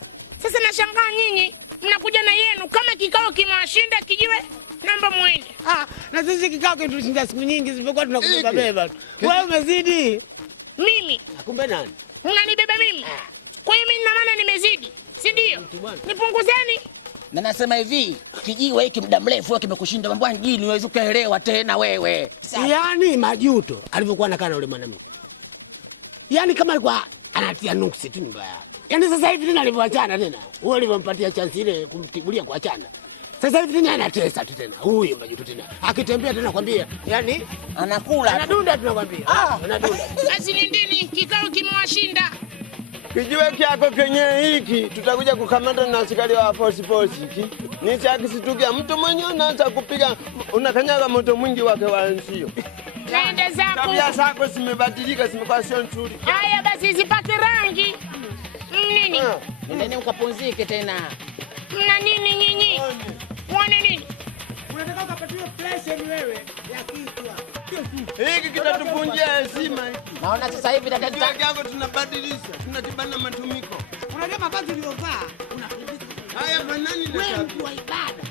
Sasa nashangaa nyinyi mnakuja na yenu kama kikao kimewashinda kijiwe namba mwende. Na sisi kikao kitushinda siku nyingi zilipokuwa tunakuja beba. Wewe umezidi. Mimi. Kumbe nani? Unanibeba mimi. Kwa hiyo mimi na maana nimezidi. Si ndio? Nipunguzeni. Na nasema hivi, kijiwe hiki muda mrefu kimekushinda mambo mjini, uweze kuelewa tena wewe. Yaani Majuto alivyokuwa anakaa na yule mwanamke. Yaani kama alikuwa anatia nuksi tu mbaya. Yaani sasa hivi tena alivyoachana tena. Wewe ulivyompatia chance ile kumtibulia kuachana. Sasa hivi tena anatesa tu tena. Huyu Majuto tena. Akitembea tena kwambia, yaani anakula. Anadunda tunakwambia. Anadunda. Basi nendeni, kikao kimewashinda. Kijiwe kyako kenye hiki tutakuja kukamata na askari wa force hiki. Ni cha kisitukia mtu mwenye anaanza kupiga unakanyaga moto mwingi wake wa nsio. Nenda zako. Tabia zako zimebadilika, zimekuwa sio nzuri. Haya basi zipake rangi. Nini? Nendeni mkapumzike tena. Mna nini nyinyi? Wana nini? Unataka ukapatiwe pressure wewe ya kichwa. Hiki kitatuvunjia heshima hiki. Naona sasa hivi dada yako tunabadilisha, tunakibana matumiko. Unajua mavazi uliyovaa unapendeza. Haya fanani na wewe mtu wa ibada.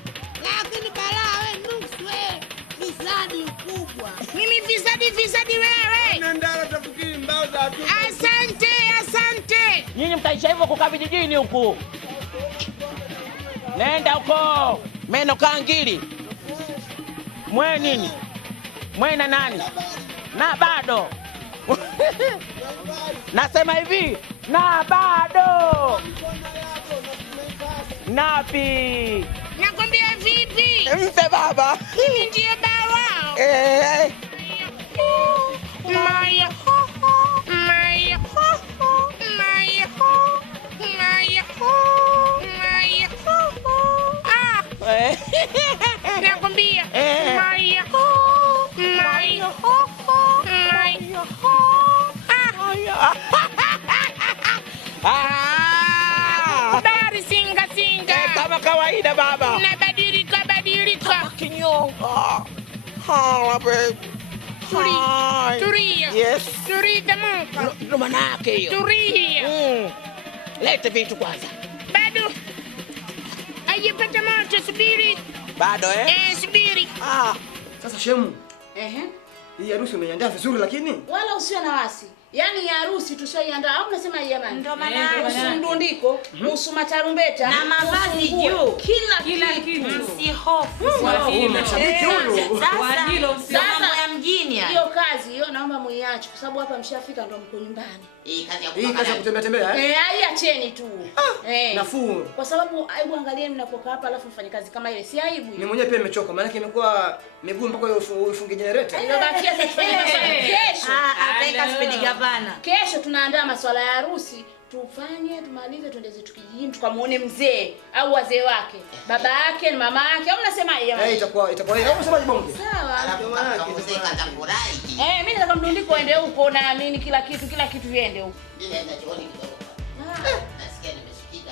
Lakini balaa wewe nusu wewe. Fisadi mkubwa. Mimi fisadi wewe. Nandala tafikiri mbao za watu. Asante. Nyinyi mtaisha hivyo kukaa vijijini huku. Nenda huko. Meno kangili. Mwe nini? Mwe na nani? Na bado. Nasema hivi, na bado. Napi. Nakwambia vipi? Mpe baba. Mimi ndiye baba wao. Maya ho ho. Maya ho ho. Maya ho. Maya ho. Maya ho ho. Nakwambia. Maya ho. Maya ho ho. Maya ho. Dari singa. Kama kawaida baba. Unabadilika. Kinyonga. Hala baby. Turia. Yes. Turia Mungu. Ndo maana yake hiyo. Turia. Lete vitu kwanza. Bado. Haijapata moto, subiri. Bado subiri. Sasa shemu. Hii harusi umeiandaa vizuri lakini? Wala usiwe na wasi. Yaani harusi tushaiandaa. Au unasema jamani? Ndio maana mdundiko, nusu matarumbeta na mavazi juu. Kila kitu. Msihofu. Sasa mambo ya mjini haya. Hiyo kazi hiyo naomba muiache kwa sababu hapa mshafika ndo mko nyumbani. Hii kazi ya kutembea acheni tu. Nafuu. Kwa sababu aibu, angalieni mnapokaa hapa alafu mfanye kazi kama ile. Si aibu. Mimi mwenyewe pia nimechoka maana yake imekuwa miguu mpaka ufunge generator. Inabakia kesho. Ataweka speed gavana. Kesho tunaandaa masuala ya harusi. Tufanye, tumalize, tuende zetu kijijini tukamuone mzee au wazee wake. Baba yake na mama yake. Au unasemaje jamani? Itakuwa au unasemaje bonge? Sawa. Mzee katafurahi. Mimi nataka mdundiko aende huko, naamini kila kitu viende huko. Mimi naenda chooni kidogo bwana. Nasikia nimeshikika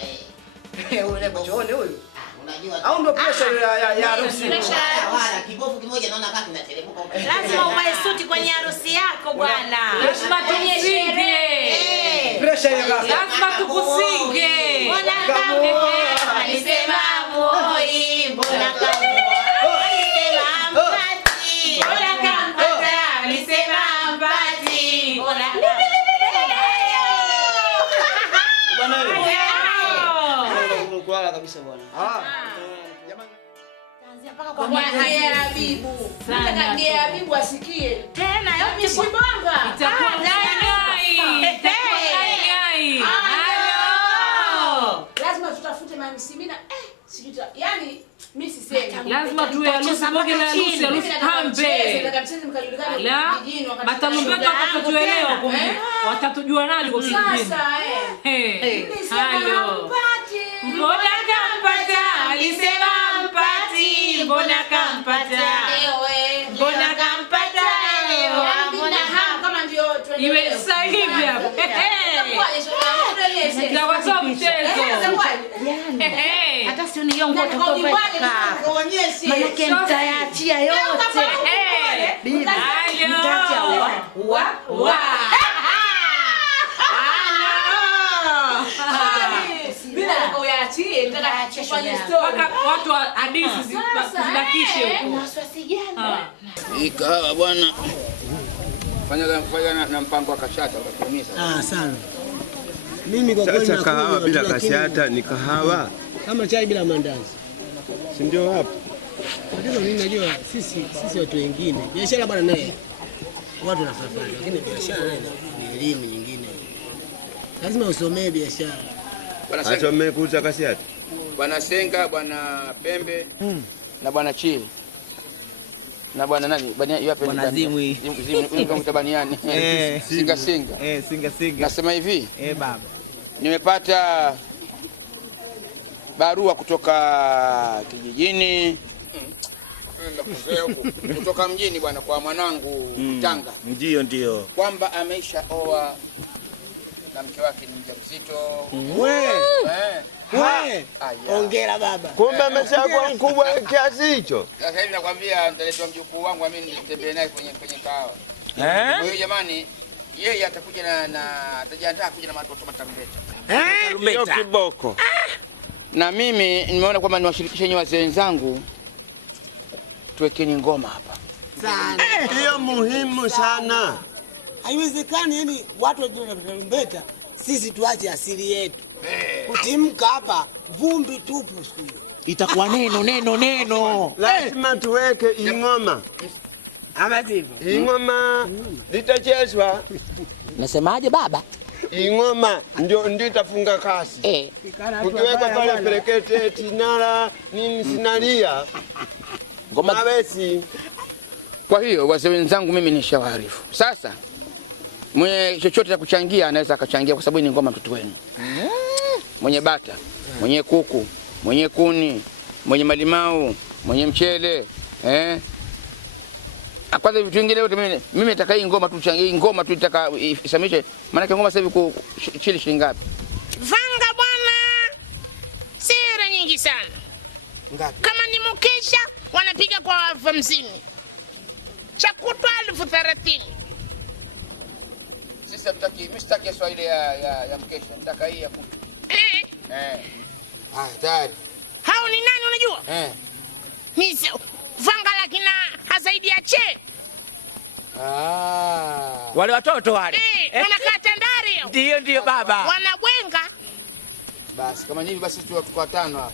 Unaenda chooni huyu? Unajua. Au ndo pressure ya harusi. Wala kibofu kimoja naona kama kinateremka huko. Lazima uvae suti kwenye harusi yako bwana. Lazima tukusinge. Pressure ya gaza. Lazima tukusinge. Mbona kama alisema moi, mbona kama alisema mpati. Mbona kama alisema mpati. Mbona kulala kabisa bwana. Jamani. Taanzia mpaka kwa Habibu. Nataka Gea Habibu asikie. Tena yote Sibonga. Itakuwa ngai. Halo. Lazima tutafute mamisimina. Sijuta. Yaani mimi sisemi. Lazima tuwe harusi bonge la harusi pambe. Nataka mcheze mkajulikana kijijini wakati. Matalumbeta watatuelewa kumbe. Watatujua nani kwa kijijini. Sasa Halo. Mbona kampata? Alisema mpati. Mbona kampata? Mbona kampata? Mbona kama ndio iwe sasa hivi hapa. Nitawatoa mchezo. Hata si uniongo utakopa. Maana mtayaachia yote. Bibi. Mtaachia wa. Bila kuyaachie nataka kufanya story. Watu wa hadithi zibakishe huko. Hii kahawa bwana. Fanya na mpango wa kashata utatumisa. Sana. Mimi kwa kweli sasa kahawa bila kashata ni kahawa. Kama chai bila mandazi. Si ndio hapo? Ndio mimi najua sisi watu wengine. Biashara bwana naye. Watu wanafanya lakini biashara naye ni elimu nyingine. Lazima usomee biashara. Acha mmekuza kashata. Bwana Senga, bwana Pembe na bwana Chili. Na bwana nani? Bwana Zimwi. Zimwi mtabaniani. Singa. Singa. Nasema hivi. Baba. Nimepata barua kutoka kijijini. Kutoka mjini bwana kwa mwanangu Tanga. Ndio. Kwamba ameisha oa na mke wake ni mjamzito. Hongera baba. Kumbe ameshakuwa mkubwa kiasi hicho. Sasa hivi nakwambia nitaletwa mjukuu wangu mimi nitembee naye kwenye kahawa. Kwa hiyo jamani, yeye atakuja na atajiandaa kuja na watoto matamleta. Hiyo kiboko. Na mimi nimeona kwamba niwashirikishe nyinyi wazee wenzangu. Tuwekeni ngoma hapa. Sana. Hiyo muhimu sana. Haiwezekani yani watu wajue tarumbeta, sisi tuache asili yetu. Kutimka hapa vumbi tupu siku. Itakuwa neno. Lazima tuweke ingoma. Ama sivyo? Ingoma litachezwa. Nasemaje baba? Ingoma ndio itafunga kasi. Ukiweka pale pelekete tinara nini sinalia. Ngoma besi. Kwa hiyo wazee wenzangu mimi ni shawaarifu. Sasa mwenye chochote cha kuchangia anaweza akachangia kwa sababu ni ngoma mtoto wenu. Mwenye bata, mwenye kuku, mwenye kuni, mwenye malimau, mwenye mchele, kwanza vitu vingine vyote mimi nataka hii ngoma tuchangie, ngoma tu nataka isamishe, maana ngoma sasa hivi chili shilingi ngapi? Vanga bwana. Sera nyingi sana. Ngapi? Kama ni mkesha wanapiga kwa 50. Chakutwa 30,000. Sasa mimi sitaki Swahili ya mkesha, nataka hii ya kuku. Tayari. Hao ni nani unajua? Mimi vanga lakini hasaidi ya che. Wale watoto wale. Wanakaa Tandari. Ndio baba. Wanabwenga. Basi kama nyinyi basi tu watu watano hapa.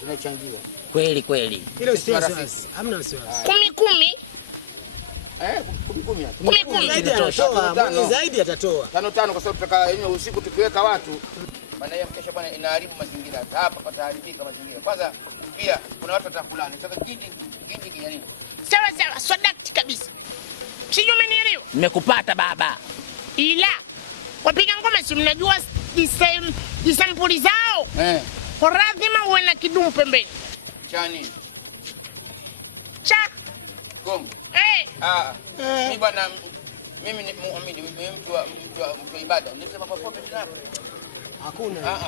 Tunachangia. Kweli. Hilo sio wasiwasi. Hamna wasiwasi. 10. 10. Zaidi atatoa, Mungu zaidi atatoa. 5 kwa sababu tutaka usiku tukiweka watu. Bana ya mkesha bwana inaharibu mazingira. Hapa pataharibika mazingira. Kwanza pia kuna watu watakulana. Sasa kiti nini? Sawa, swadakti kabisa. Sijui umenielewa? Nimekupata baba. Ila wapiga ngoma si mnajua disampuli zao? Kwa lazima uwe na kidumu pembeni. Chani. Cha. Gom. Mimi bwana mimi ni muumini, mtu wa ibada. Nisema kwa foto sana. Hakuna.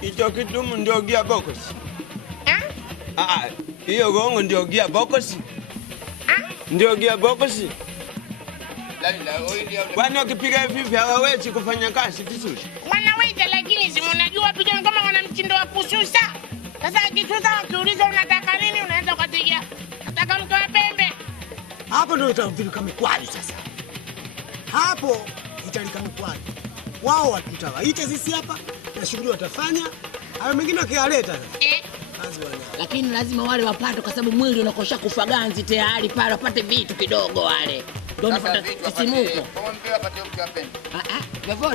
Hicho kidumu ndio gia box. Hiyo gongo ndio gia box. Ndio gia box. Kwani wakipiga hivi hawawezi kufanya kazi vizuri? Wanaweza lakini si mnajua wapiga ngoma wana mtindo wa kususa. Sasa akisusa wakiuliza unataka nini unaanza kupiga. Nataka mtu wa pembe. Hapo ndio itavilika mikwaju sasa. Hapo italika mikwaju. Wao watutawaita sisi hapa na shughuli watafanya. Hayo mengine wakialeta sasa. Kazi wana. Lakini lazima wale wapate kwa sababu mwili unakosha kufa ganzi tayari pale wapate vitu kidogo wale. Ndio unapata sisimuko. Kama mbele apate mke apende.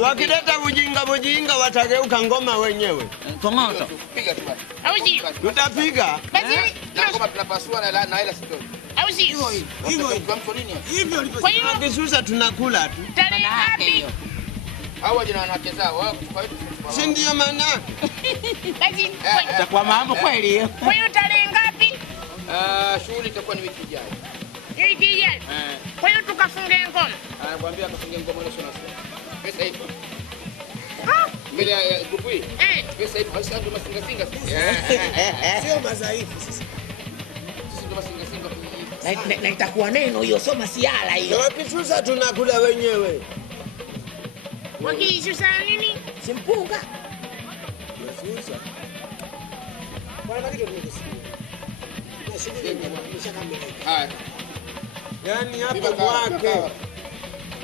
Wakileta bujinga watageuka ngoma wenyewe. Kongoto. Tupiga tu basi. Auzi. Tutapiga. Basi na ngoma tunapasua na hela sitoi. Auzi. Hivyo. Kwa mtu nini? Hivyo ulivyosema. Akisusa tunakula tu. Tarehe ngapi? Hao wajina wanawake zao wao kwa hiyo si ndio maana yake? Basi itakuwa mambo kweli. Kwa hiyo tarehe ngapi? Shughuli itakuwa ni wiki ijayo. Wiki ijayo. Kwa hiyo tukafunge ngoma. Anakuambia akafunge ngoma leo sio nasikia. Pesa ipo. Mbele ya grupu hii. Pesa ipo. Hasa ndio masinga Sio madhaifu sisi. Sisi ndio masinga Na itakuwa neno hiyo sio masiala hiyo. Wakisusa tunakula wenyewe. Wakisusa nini? Simpunga. Wakisusa. Bwana kitu tumekusikia. Na shughuli imeshakamilika. Haya. Yaani hapo mwake.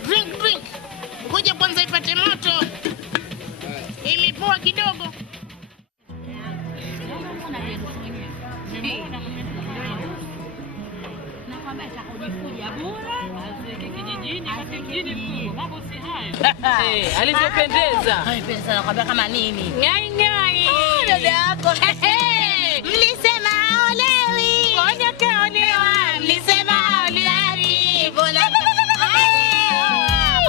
Drink. Ngoja kwanza ipate moto. Imepoa kidogo. Alivyopendeza. Amependeza nakwambia kama nini? Ngai. Dada yako. Mlisema haolewi. Mbona kaolewa? Mlisema haolewi. Mbona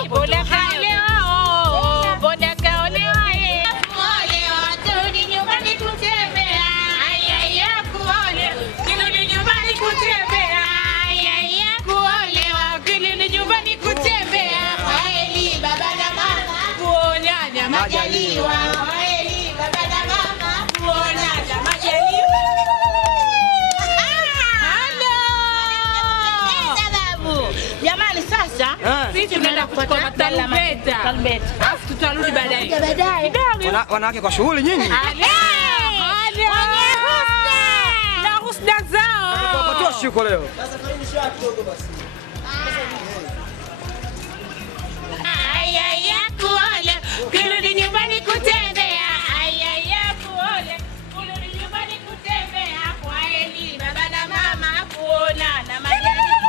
Mbona kaolewa? Mbona kaolewa? Kuolewa, turudi nyumbani kutembea. Ayaya, kuolewa, kirudi nyumbani kutembea. Ayaya, kuolewa, kirudi nyumbani kutembea. Kwaheri baba na mama. majaliwa. Kwaheri baba na mama, kuonana majaliwa. Jamani, sasa sisi tunaenda kupata tarumbeta. Alafu tutarudi baadaye. Kidogo. Wanawake kwa shughuli nyinyi. Na husda zao. Tutapatoa shuko leo. Sasa kaini shati kidogo basi. Ayaya kuole, kurudi nyumbani kutembea. Ayaya kuole, kurudi nyumbani kutembea. Kwaheri baba na mama, kuonana majaliwa.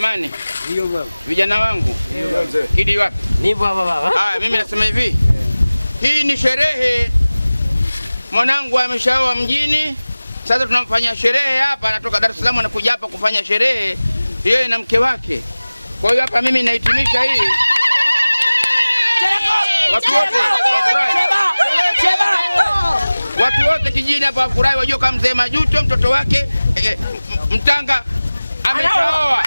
Jamani, vijana wangu, Kidi wapi? Nipo hapa baba. Mimi nasema hivi, hii ni sherehe. Mwanangu ameshaoa mjini, sasa tunamfanyia sherehe hapa. Anatoka Dar es Salaam anakuja hapa kufanya sherehe yeye na mke wake. Kwa hiyo hapa mimi nahitimisha hii. Watu wote wafurahi. Watu wote kijijini hapa wafurahi, wajue kama mzee Majuto mtoto wake Mtanga ameshaoa.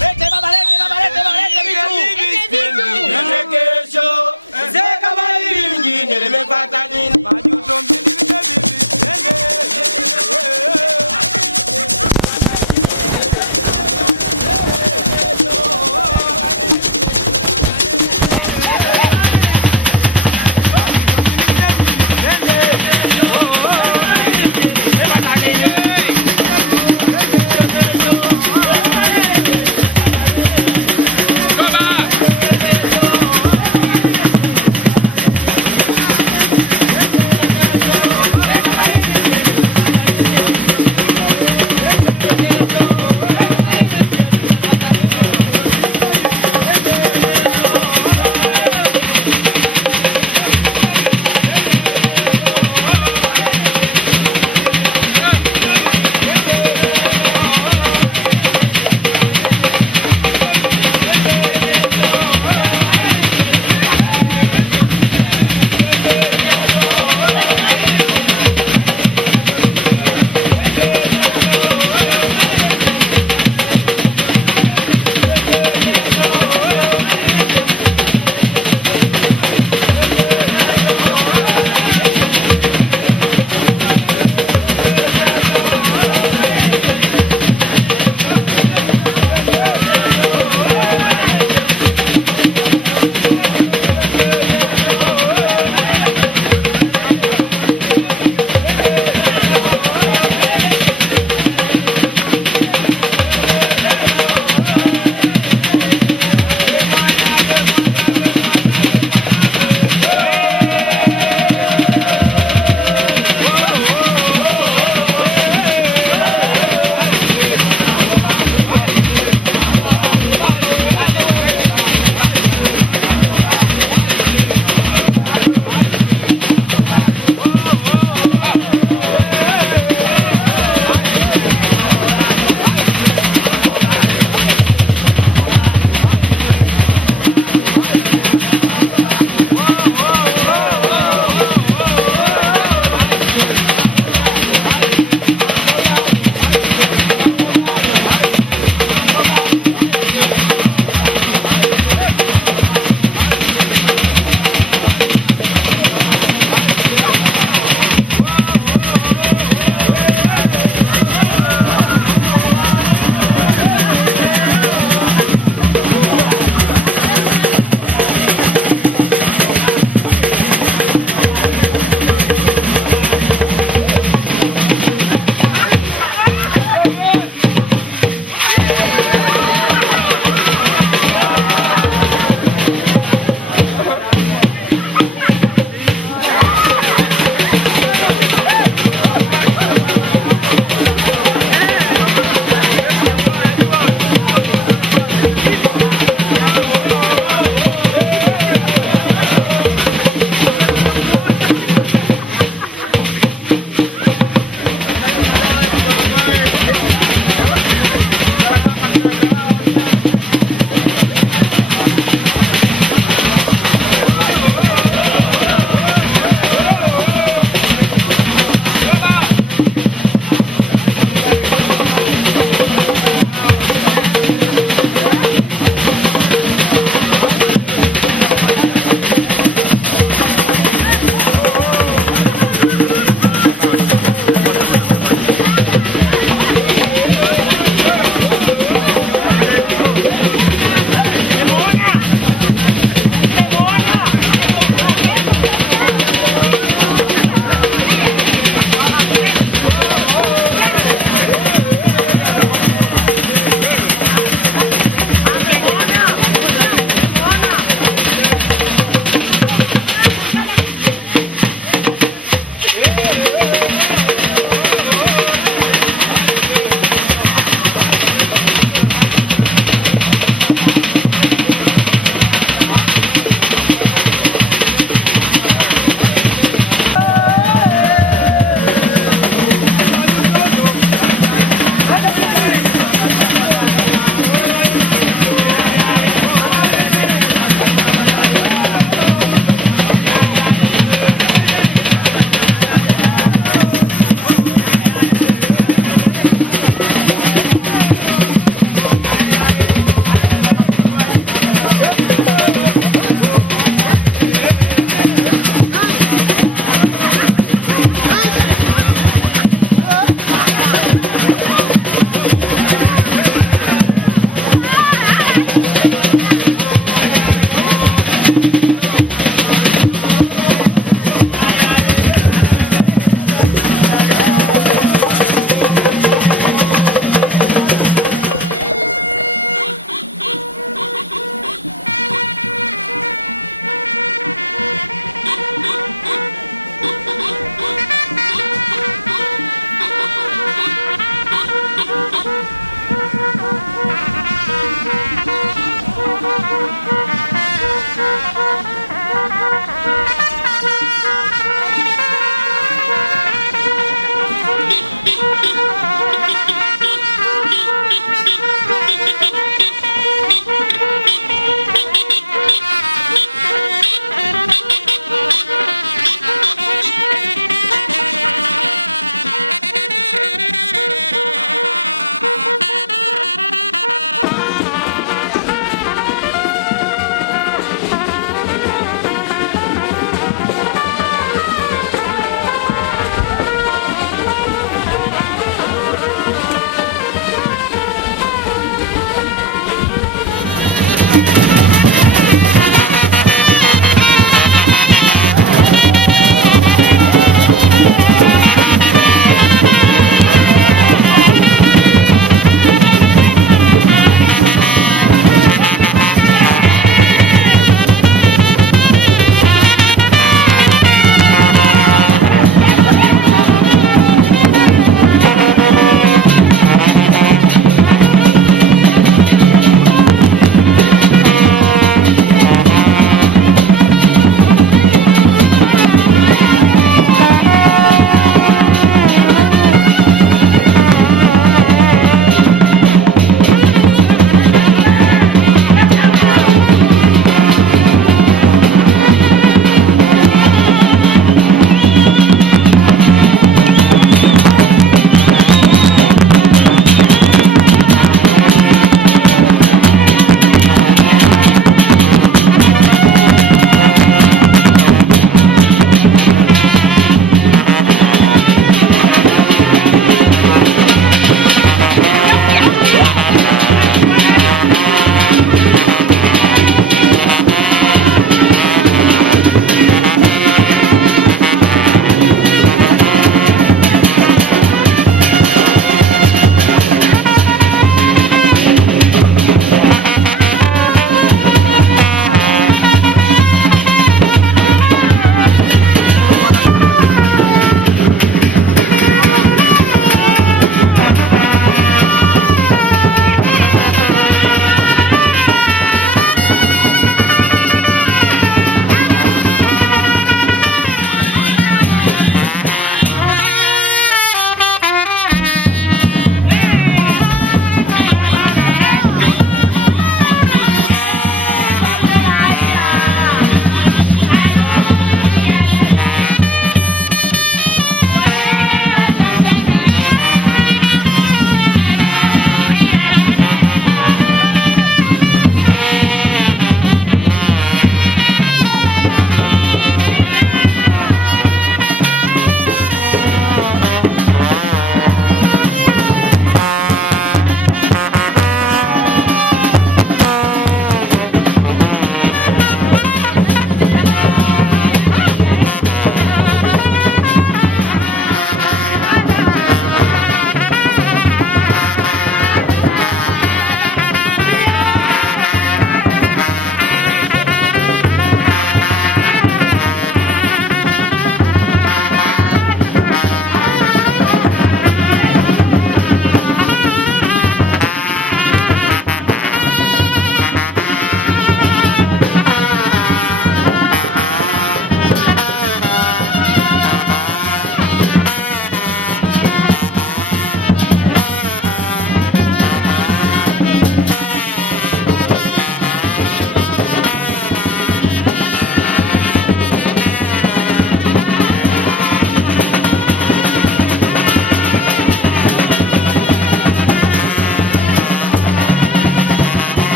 Lete baba, lete vitu. Kesho mzee kama hili mjini limepata nini? Majuto mjini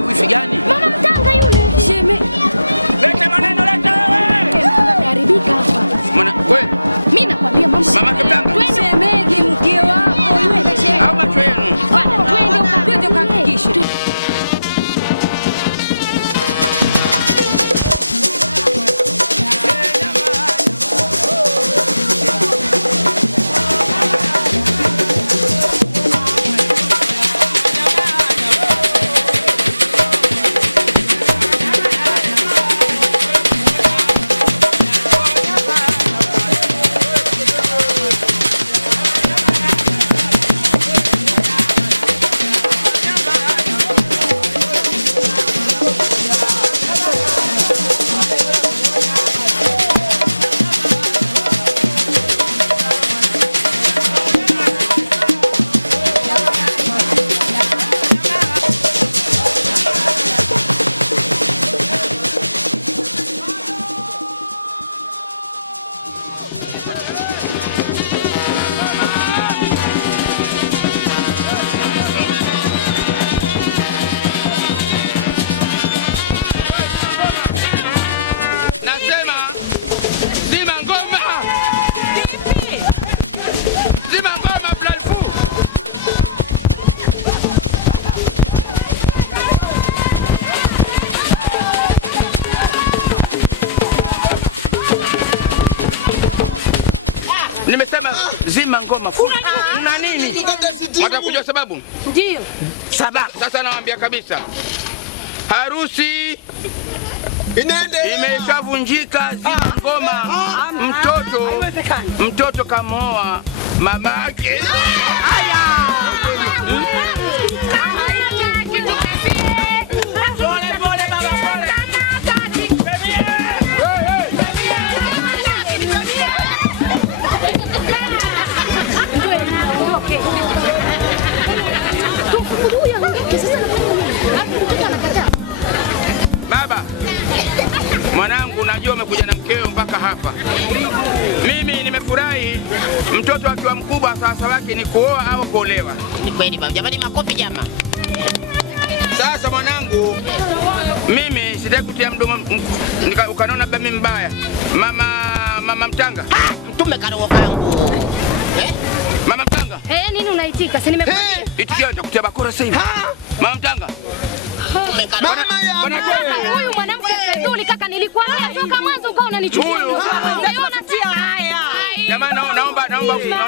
Wifi gani? Mama Mtanga yule. Sheme. Leta maneno, leta wewe. Haribika hapa. Mwana kweli? Mimi nakwambia mambo. Mama Mtanga. Shemegi mke wako yule sheme. Au macho yenu? Twende ukahakikishe. Nimesema zima ngoma. Una nini? Watakujua sababu? Ndio. Sababu. Sasa nawaambia kabisa. Harusi imeshavunjika, zima ngoma. Mtoto kamoa mamake. Aya! Baba, mwanangu, najua umekuja na mkeo mpaka hapa. Mimi nimefurahi. Mtoto akiwa mkubwa sasa wake ni kuoa au kuolewa. Ni kweli baba. Jamani, makofi jamaa. Sasa mwanangu, mimi sitaki kutia mdomo ukanaona baba mimi mbaya. Mama Mtanga. Mtume karoho kangu. Mama Mtanga. Nini unaitika? Si nimekuambia. Itikia nitakutia bakora sasa hivi. Mama Mtanga. Huyu mwanamke Fedhuli kaka, nilikwambia toka mwanzo ukao unanichukia. Unaona tia haya. Jamani,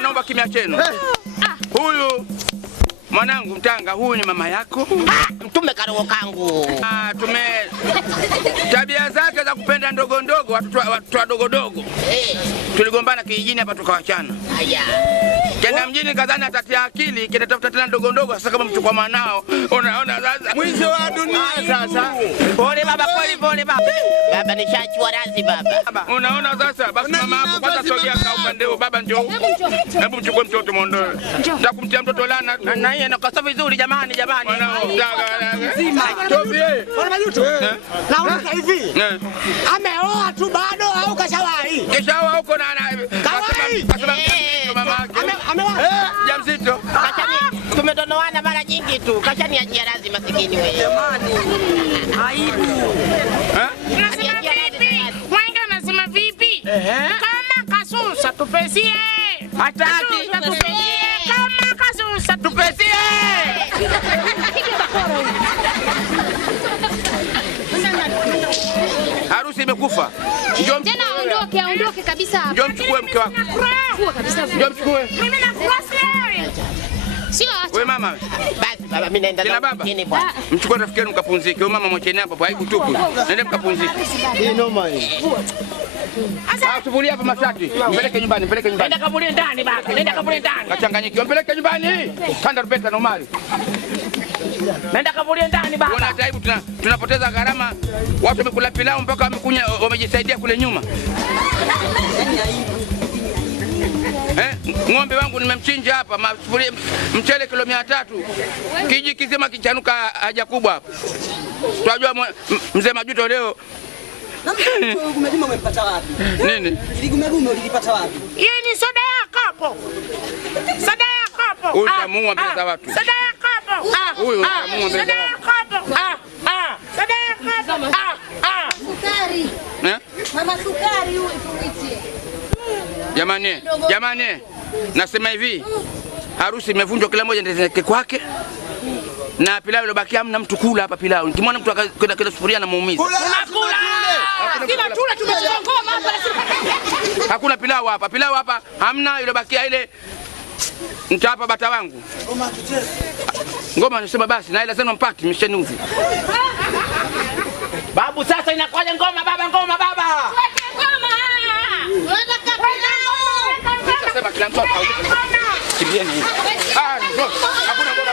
naomba kimya chenu. Huyu mwanangu Mtanga, huyu ni mama yako. Mtume karoho kangu. Tabia zake za kupenda ndogo ndogo, watu wadogo dogo. Tuligombana kijijini hapa tukawachana. Haya. Kenda mjini kadhani atatia akili, kenda tafuta tena ndogo ndogo. Sasa kama mchukua mwanao, unaona sasa mwisho wa dunia sasa. Pole baba, pole baba. Baba nishachua razi baba. Unaona sasa, basi mama hapo kwanza sogea kwa upande huo. Baba njoo. Hebu mchukue mtoto muondoe. Nitakumtia mtoto lana. Na yeye anakasa vizuri jamani. Tobie. Bwana Majuto. Nauliza hivi. Ameoa tu bado au kashawahi? Kashaoa huko na kasema mama yake. Ameoa. Jamzito. Kachani tumedonoana mara nyingi tu. Kachani ajia razi masikini wewe. Jamani. Aibu. Unasema vipi? Mwenge unasema vipi? Kama kasusa tupesie. Hataki. Kama kasusa tupesie. Harusi imekufa. Njoo tena aondoke kabisa hapa. Njoo mchukue mke wako. Fua kabisa. Njoo mchukue. Mimi nakuasi wewe. Sio acha. Wewe mama. Basi baba, mimi naenda na baba. bwana. Mchukue rafiki yenu mkapumzike. Wewe mama mwacheni hapo, aibu tupu. Nenda mkapumzike. Hii noma hii. Tuvulie hapa mashati. Mpeleke nyumbani, Nenda kabulie ndani baba. Nenda kabulie ndani. Kachanganyikiwa, mpeleke nyumbani. Kanda rupeta na Umari. Nenda kabulie ndani baba. Kuna taibu tunapoteza gharama. Watu wamekula pilau mpaka wamekunya wamejisaidia kule nyuma. Ng'ombe wangu nimemchinja hapa, mchele kilo 300. Kiji kizima kichanuka haja kubwa hapa. Tunajua mzee Majuto leo. Gumegume umepata wapi? Nini? Ili gumegume ulipata wapi? Hii ni soda yako hapo. Soda yako hapo. Utamuua mbele za watu. Soda yako hapo. Huyu Sukari. Mama Sukari huyu tuitie. Jamani, nasema hivi, harusi imevunjwa, kila mmoja ndezeke kwake. Na pilau ilobaki hamna mtu kula hapa pilau. Nikimwona mtu akaenda sufuria na muumiza. Tunakula. Kila tula tumecheza ngoma hapa. Hakuna pilau hapa. Pilau hapa hamna, ilobakia ile mtapa bata wangu. Ngoma nasema basi na ile zenu mpati mshenuzi. Babu sasa inakuja ngoma baba, ngoma baba. Ngoma. Unataka pilau. Sasa kila mtu kibieni. Bro. Hakuna ngoma.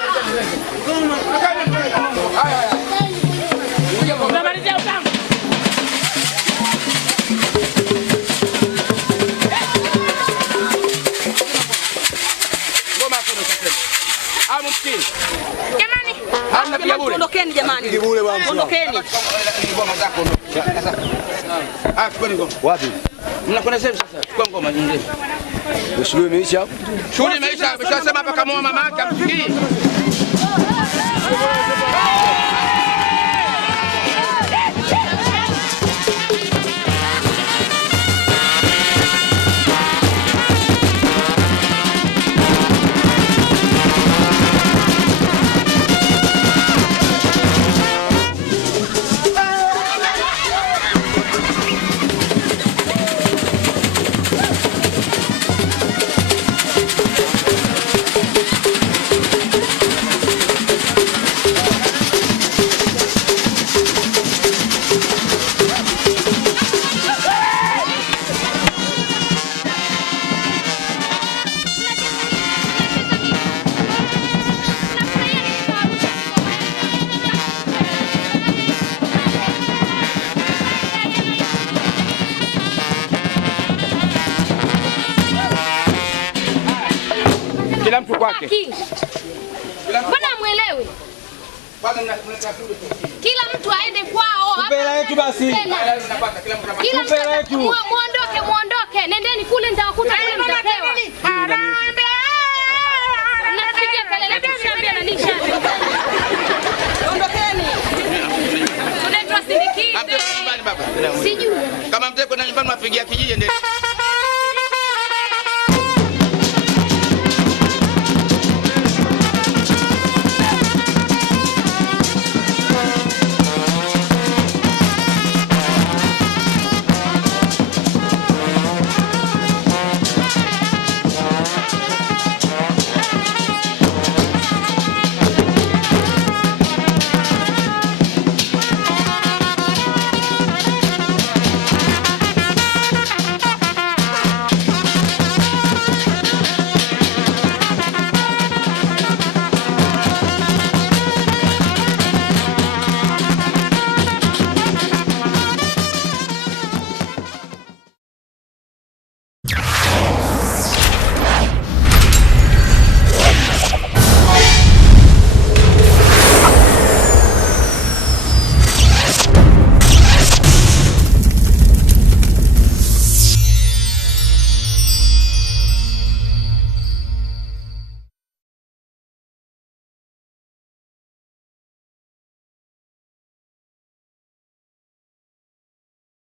Haya. Unamalizia utamu. Ngoma hapo sasa. Msikini. Jamani. Hamna pia bure. Ondokeni jamani. Bure bwana. Ondokeni. Ngoma zako. Chukua ngoma. Wapi? Mnakwenda sasa. Chukua ngoma nyingine. Shughuli imeisha hapo? Shughuli imeisha. Ameshasema hapa kama mama yake amsikii. Kila mtu kwake. Mbona muelewi? Kila mtu aende kwao. Kupela yetu basi. Kila mtu muondoke. Nendeni kule nitawakuta kule mtapewa. Napiga kelele kusambia na nisha. Ondokeni. Unaitwa sindikizi. Nyumbani baba. Sijui. Kama mteko na nyumbani mapigia kijiji ndio.